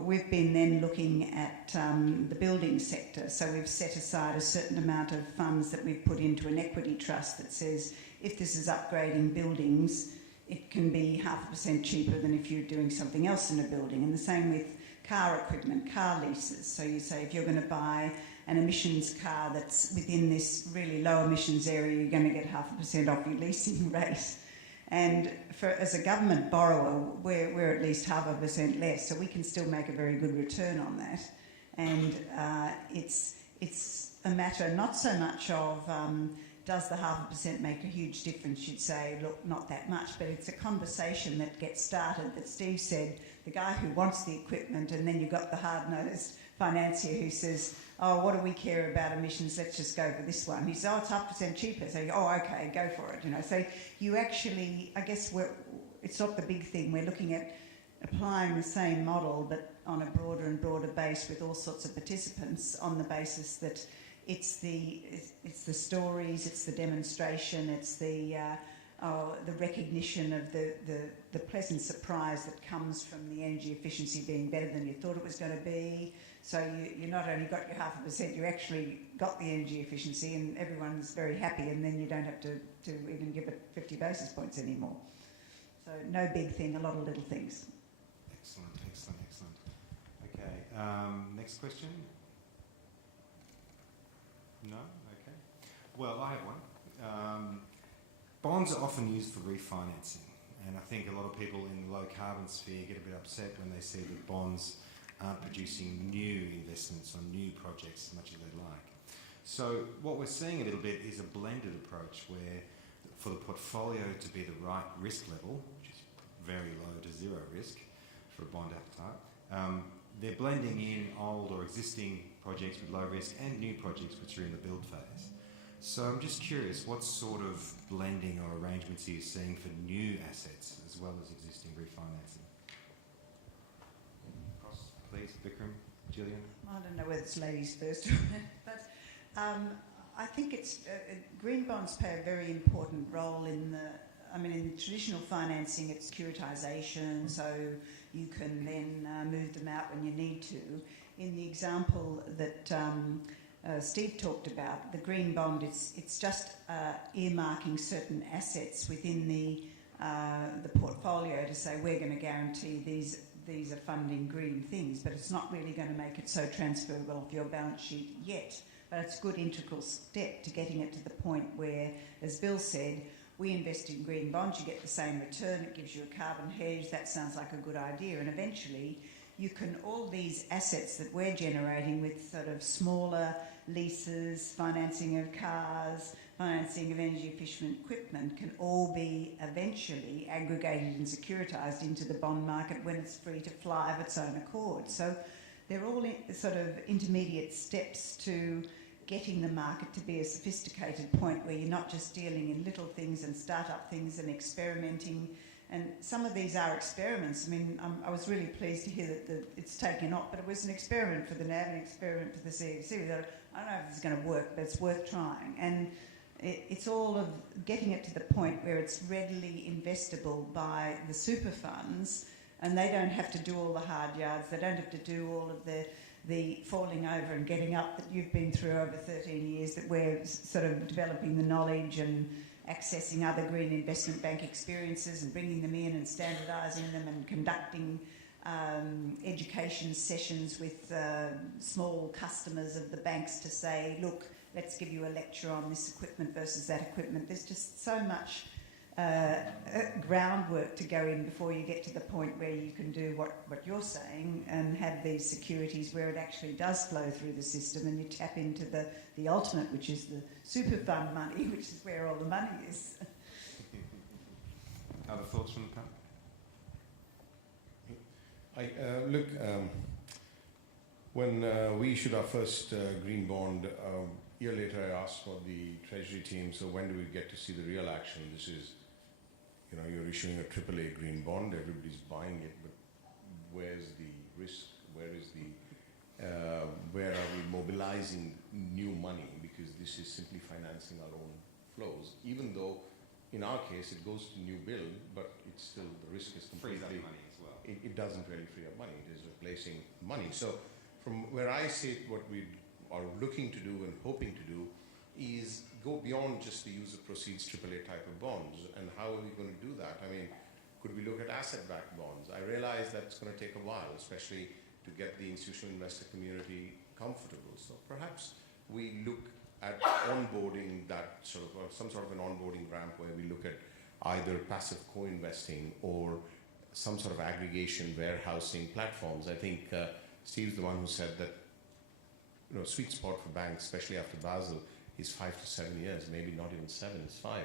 We've been then looking at the building sector. So we've set aside a certain amount of funds that we've put into an equity trust that says if this is upgrading buildings, it can be 0.5% cheaper than if you're doing something else in a building. And the same with car equipment, car leases. So you say if you're going to buy an emissions car that's within this really low emissions area, you're going to get 0.5% off your leasing rate. And as a government borrower, we're at least 0.5% less, so we can still make a very good return on that. And it's a matter not so much of does the 0.5% make a huge difference? You'd say, look, not that much, but it's a conversation that gets started that Steve said, the guy who wants the equipment, and then you've got the hard-nosed financier who says, oh, what do we care about emissions? Let's just go for this one. He says, oh, it's 0.5% cheaper. So you go, oh, okay, go for it. You know, so you actually, I guess it's not the big thing. We're looking at applying the same model, but on a broader and broader base with all sorts of participants on the basis that it's the stories, it's the demonstration, it's the recognition of the pleasant surprise that comes from the energy efficiency being better than you thought it was going to be. So you not only got your 0.5%, you actually got the energy efficiency, and everyone's very happy, and then you don't have to even give it 50 basis points anymore. So no big thing, a lot of little things. Excellent, excellent, excellent. Okay, next question? No? Okay. Well, I have one. Bonds are often used for refinancing, and I think a lot of people in the low carbon sphere get a bit upset when they see that bonds aren't producing new investments on new projects as much as they'd like. So what we're seeing a little bit is a blended approach where for the portfolio to be the right risk level, which is very low to zero risk for a bond appetite, they're blending in old or existing projects with low risk and new projects which are in the build phase. So I'm just curious, what sort of blending or arrangements are you seeing for new assets as well as existing refinancing? Cross, please, Vikram, Gillian. I don't know whether it's ladies first, but I think it's green bonds play a very important role in in traditional financing, it's securitization, so you can then move them out when you need to. In the example that Steve talked about, the green bond, it's just earmarking certain assets within the portfolio to say we're going to guarantee these are funding green things, but it's not really going to make it so transferable off your balance sheet yet. But it's a good integral step to getting it to the point where, as Bill said, we invest in green bonds, you get the same return, it gives you a carbon hedge, that sounds like a good idea, and eventually you can, all these assets that we're generating with sort of smaller leases, financing of cars, financing of energy efficient equipment can all be eventually aggregated and securitized into the bond market when it's free to fly of its own accord. So they're all sort of intermediate steps to getting the market to be a sophisticated point where you're not just dealing in little things and start-up things and experimenting. And some of these are experiments. I mean, I was really pleased to hear that it's taken off, but it was an experiment for the NAB, an experiment for the CFC. I don't know if it's going to work, but it's worth trying. And it's all of getting it to the point where it's readily investable by the super funds, and they don't have to do all the hard yards. They don't have to do all of the falling over and getting up that you've been through over 13 years, that we're sort of developing the knowledge and accessing other green investment bank experiences and bringing them in and standardising them and conducting education sessions with small customers of the banks to say, look, let's give you a lecture on this equipment versus that equipment. There's just so much groundwork to go in before you get to the point where you can do what you're saying and have these securities where it actually does flow through the system and you tap into the ultimate, which is the super fund money, which is where all the money is. Other thoughts from the panel? When we issued our first green bond, a year later I asked for the Treasury team, so when do we get to see the real action? This is, you're issuing a AAA green bond, everybody's buying it, but where's the risk? Where are we mobilizing new money? Because this is simply financing our own flows, even though in our case it goes to new build, but it's still, the risk is completely... Frees up money as well. It doesn't really free up money, it is replacing money. So from where I sit, what we are looking to do and hoping to do is go beyond just the use of proceeds AAA type of bonds. And how are we going to do that? I mean, could we look at asset-backed bonds? I realize that's going to take a while, especially to get the institutional investor community comfortable. So perhaps we look at onboarding that sort of, or some sort of an onboarding ramp where we look at either passive co-investing or some sort of aggregation warehousing platforms. I think Steve's the one who said that sweet spot for banks, especially after Basel, is 5 to 7 years, maybe not even 7, it's 5.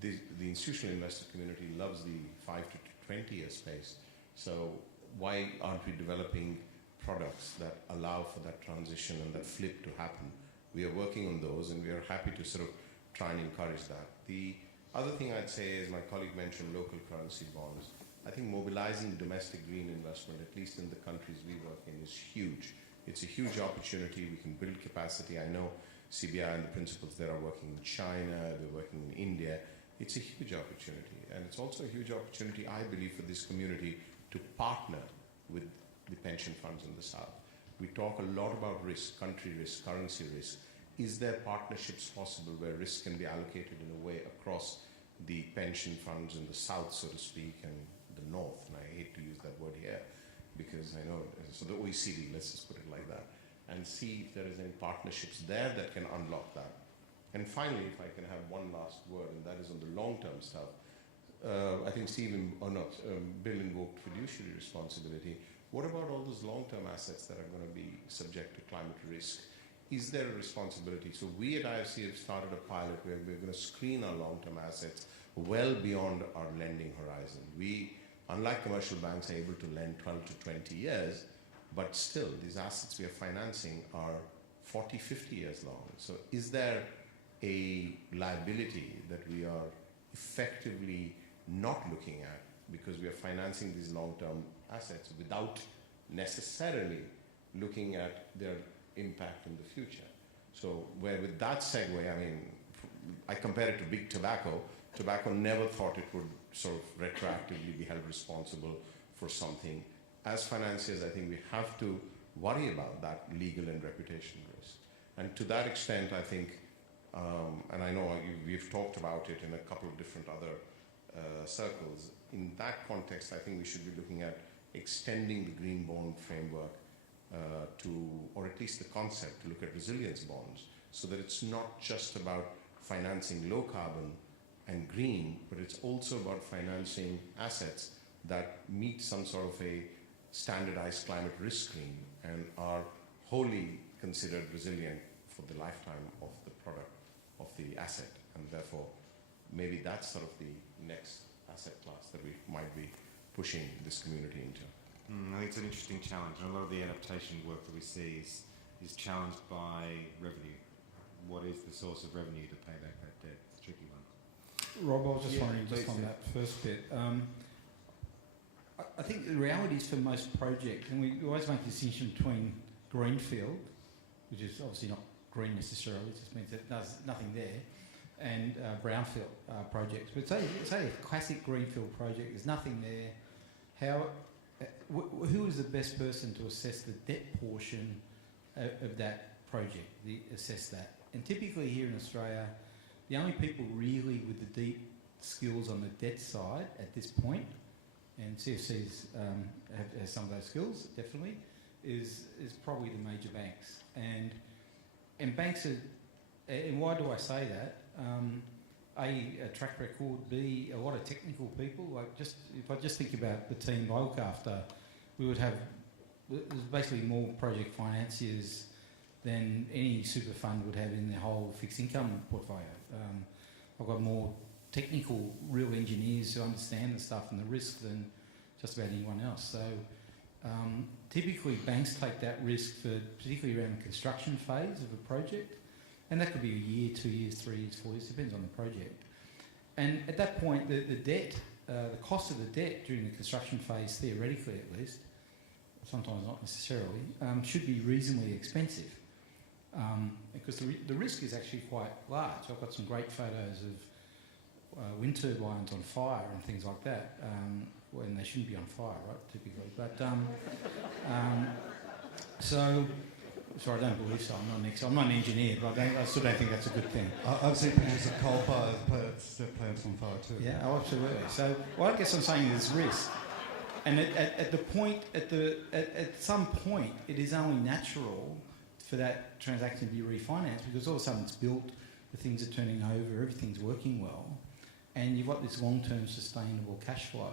The institutional investor community loves the 5 to 20 year space. So why aren't we developing products that allow for that transition and that flip to happen? We are working on those, and we are happy to sort of try and encourage that. The other thing I'd say is, my colleague mentioned local currency bonds. I think mobilizing domestic green investment, at least in the countries we work in, is huge. It's a huge opportunity. We can build capacity. I know CBI and the principals there are working in China, they're working in India. It's a huge opportunity. And it's also a huge opportunity, I believe, for this community to partner with the pension funds in the South. We talk a lot about risk, country risk, currency risk. Is there partnerships possible where risk can be allocated in a way across the pension funds in the South, so to speak, and the North? And I hate to use that word here because I know, so the OECD, let's just put it like that, and see if there is any partnerships there that can unlock that. And finally, if I can have one last word, and that is on the long-term stuff. I think Bill invoked fiduciary responsibility. What about all those long-term assets that are going to be subject to climate risk? Is there a responsibility? So we at IFC have started a pilot where we're going to screen our long-term assets well beyond our lending horizon. We, unlike commercial banks, are able to lend 12 to 20 years, but still, these assets we are financing are 40, 50 years long. So is there a liability that we are effectively not looking at because we are financing these long-term assets without necessarily looking at their impact in the future? So where with that segue, I mean, I compare it to big tobacco. Tobacco never thought it would sort of retroactively be held responsible for something. As financiers, I think we have to worry about that legal and reputation risk. And to that extent, I think, and I know we've talked about it in a couple of different other circles. In that context, I think we should be looking at extending the green bond framework or at least the concept, to look at resilience bonds, so that it's not just about financing low carbon and green, but it's also about financing assets that meet some sort of a standardized climate risk screen and are wholly considered resilient for the lifetime of the product, of the asset, and therefore maybe that's sort of the next asset class that we might be pushing this community into. I think it's an interesting challenge, and a lot of the adaptation work that we see is challenged by revenue. What is the source of revenue to pay back that debt? It's a tricky one. Rob, I was just wondering, just on that first bit, I think the reality is for most projects, and we always make a distinction between greenfield, which is obviously not green necessarily, it just means that there's nothing there, and brownfield projects. But say a classic greenfield project, there's nothing there. Who is the best person to assess the debt portion of that project, assess that? And typically here in Australia, the only people really with the deep skills on the debt side at this point, and CFC's has some of those skills, definitely, is probably the major banks. And banks are, and why do I say that? A track record, B, a lot of technical people. Like if I just think about the team I look after, there's basically more project financiers than any super fund would have in their whole fixed income portfolio. I've got more technical, real engineers who understand the stuff and the risk than just about anyone else. So typically banks take that risk particularly around the construction phase of a project. And that could be a year, 2 years, 3 years, 4 years, depends on the project. And at that point, the debt, the cost of the debt during the construction phase, theoretically at least, sometimes not necessarily, should be reasonably expensive. Because the risk is actually quite large. I've got some great photos of wind turbines on fire and things like that, when they shouldn't be on fire, right, typically. But sorry, I don't believe so. I'm not an engineer, but I still don't think that's a good thing. I've seen pictures of coal fires, plants on fire too. Yeah, oh, absolutely. So what I guess I'm saying is risk. And at some point, it is only natural for that transaction to be refinanced because all of a sudden it's built, the things are turning over, everything's working well, and you've got this long-term sustainable cash flow,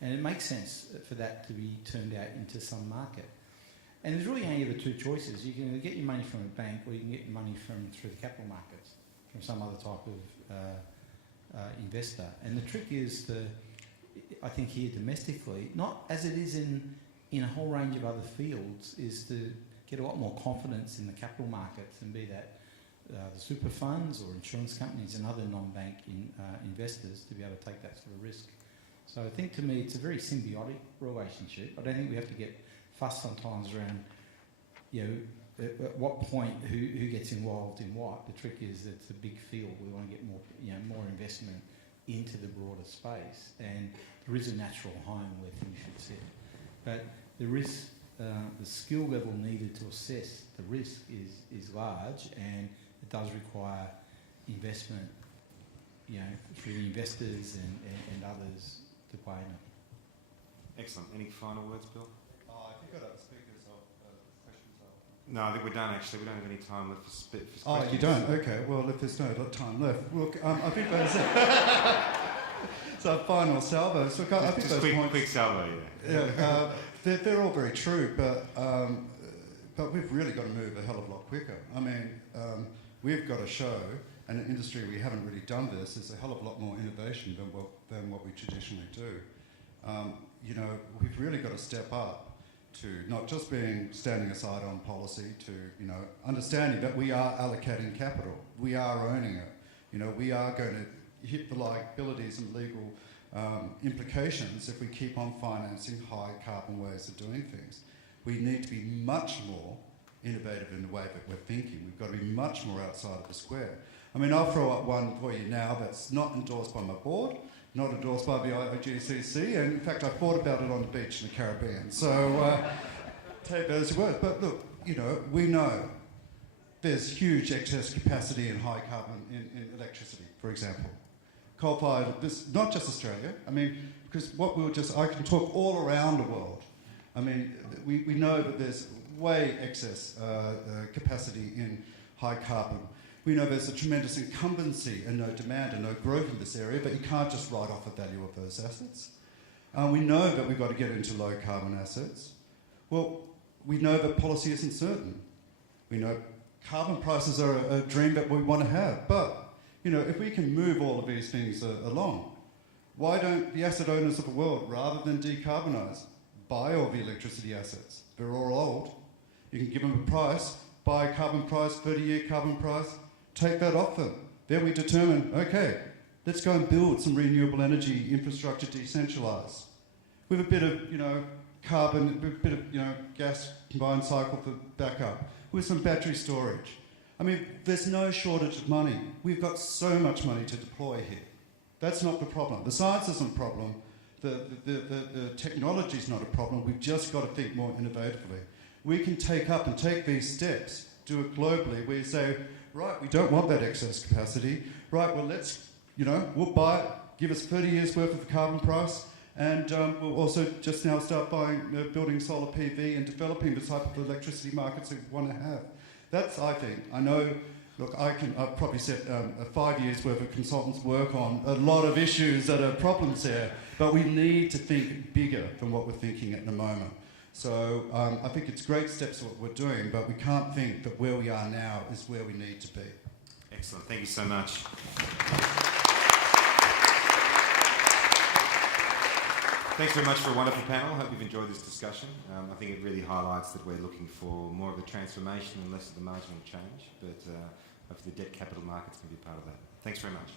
and it makes sense for that to be turned out into some market. And there's really only ever two choices. You can either get your money from a bank or you can get your money through the capital markets, from some other type of investor. And the trick is I think here domestically, not as it is in a whole range of other fields, is to get a lot more confidence in the capital markets, and be that the super funds or insurance companies and other non-bank investors to be able to take that sort of risk. So I think to me it's a very symbiotic relationship. I don't think we have to get fussed sometimes around, at what point who gets involved in what. The trick is that it's a big field. We want to get more investment into the broader space, and there is a natural home where things should sit. But there is the skill level needed to assess the risk is large, and it does require investment, through the investors and others to play in it. Excellent. Any final words, Bill? I think I'd have speakers of questions. No, I think we're done actually. We don't have any time left for questions. Oh, you don't? Okay. Well, if there's no time left, look, I think those. So final salvo. So I think just those points. Quick salvo, yeah. They're all very true, but we've really got to move a hell of a lot quicker. I mean, we've got to show, and an industry we haven't really done this, is a hell of a lot more innovation than what we traditionally do. We've really got to step up to not just standing aside on policy, to understanding that we are allocating capital, we are owning it. We are going to hit the liabilities and legal implications if we keep on financing high carbon ways of doing things. We need to be much more innovative in the way that we're thinking. We've got to be much more outside of the square. I mean, I'll throw up one for you now that's not endorsed by my board, not endorsed by the IGCC, and in fact I thought about it on the beach in the Caribbean. So take that as a word. But look, we know there's huge excess capacity in high carbon in electricity, for example. Coal-fired, not just Australia. I mean, because I can talk all around the world. I mean, we know that there's way excess capacity in high carbon. We know there's a tremendous incumbency and no demand and no growth in this area, but you can't just write off the value of those assets. We know that we've got to get into low carbon assets. Well, we know that policy isn't certain. We know carbon prices are a dream that we want to have, but if we can move all of these things along, why don't the asset owners of the world, rather than decarbonise, buy all the electricity assets? They're all old. You can give them a price, buy a carbon price, 30-year carbon price, take that off them. Then we determine, okay, let's go and build some renewable energy infrastructure decentralised, with a bit of, carbon, with a bit of, gas combined cycle for backup, with some battery storage. I mean, there's no shortage of money. We've got so much money to deploy here. That's not the problem. The science isn't a problem. The technology's not a problem. We've just got to think more innovatively. We can take these steps, do it globally, where you say, right, we don't want that excess capacity. Right, well, let's, we'll buy it, give us 30 years worth of the carbon price, and we'll also just now start building solar PV and developing the type of electricity markets we want to have. That's, I think, I know, look, I've probably set 5 years worth of consultants' work on a lot of issues that are problems there, but we need to think bigger than what we're thinking at the moment. So I think it's great steps what we're doing, but we can't think that where we are now is where we need to be. Excellent. Thank you so much. Thanks very much for a wonderful panel. I hope you've enjoyed this discussion. I think it really highlights that we're looking for more of the transformation and less of the marginal change, but hopefully the debt capital markets can be part of that. Thanks very much.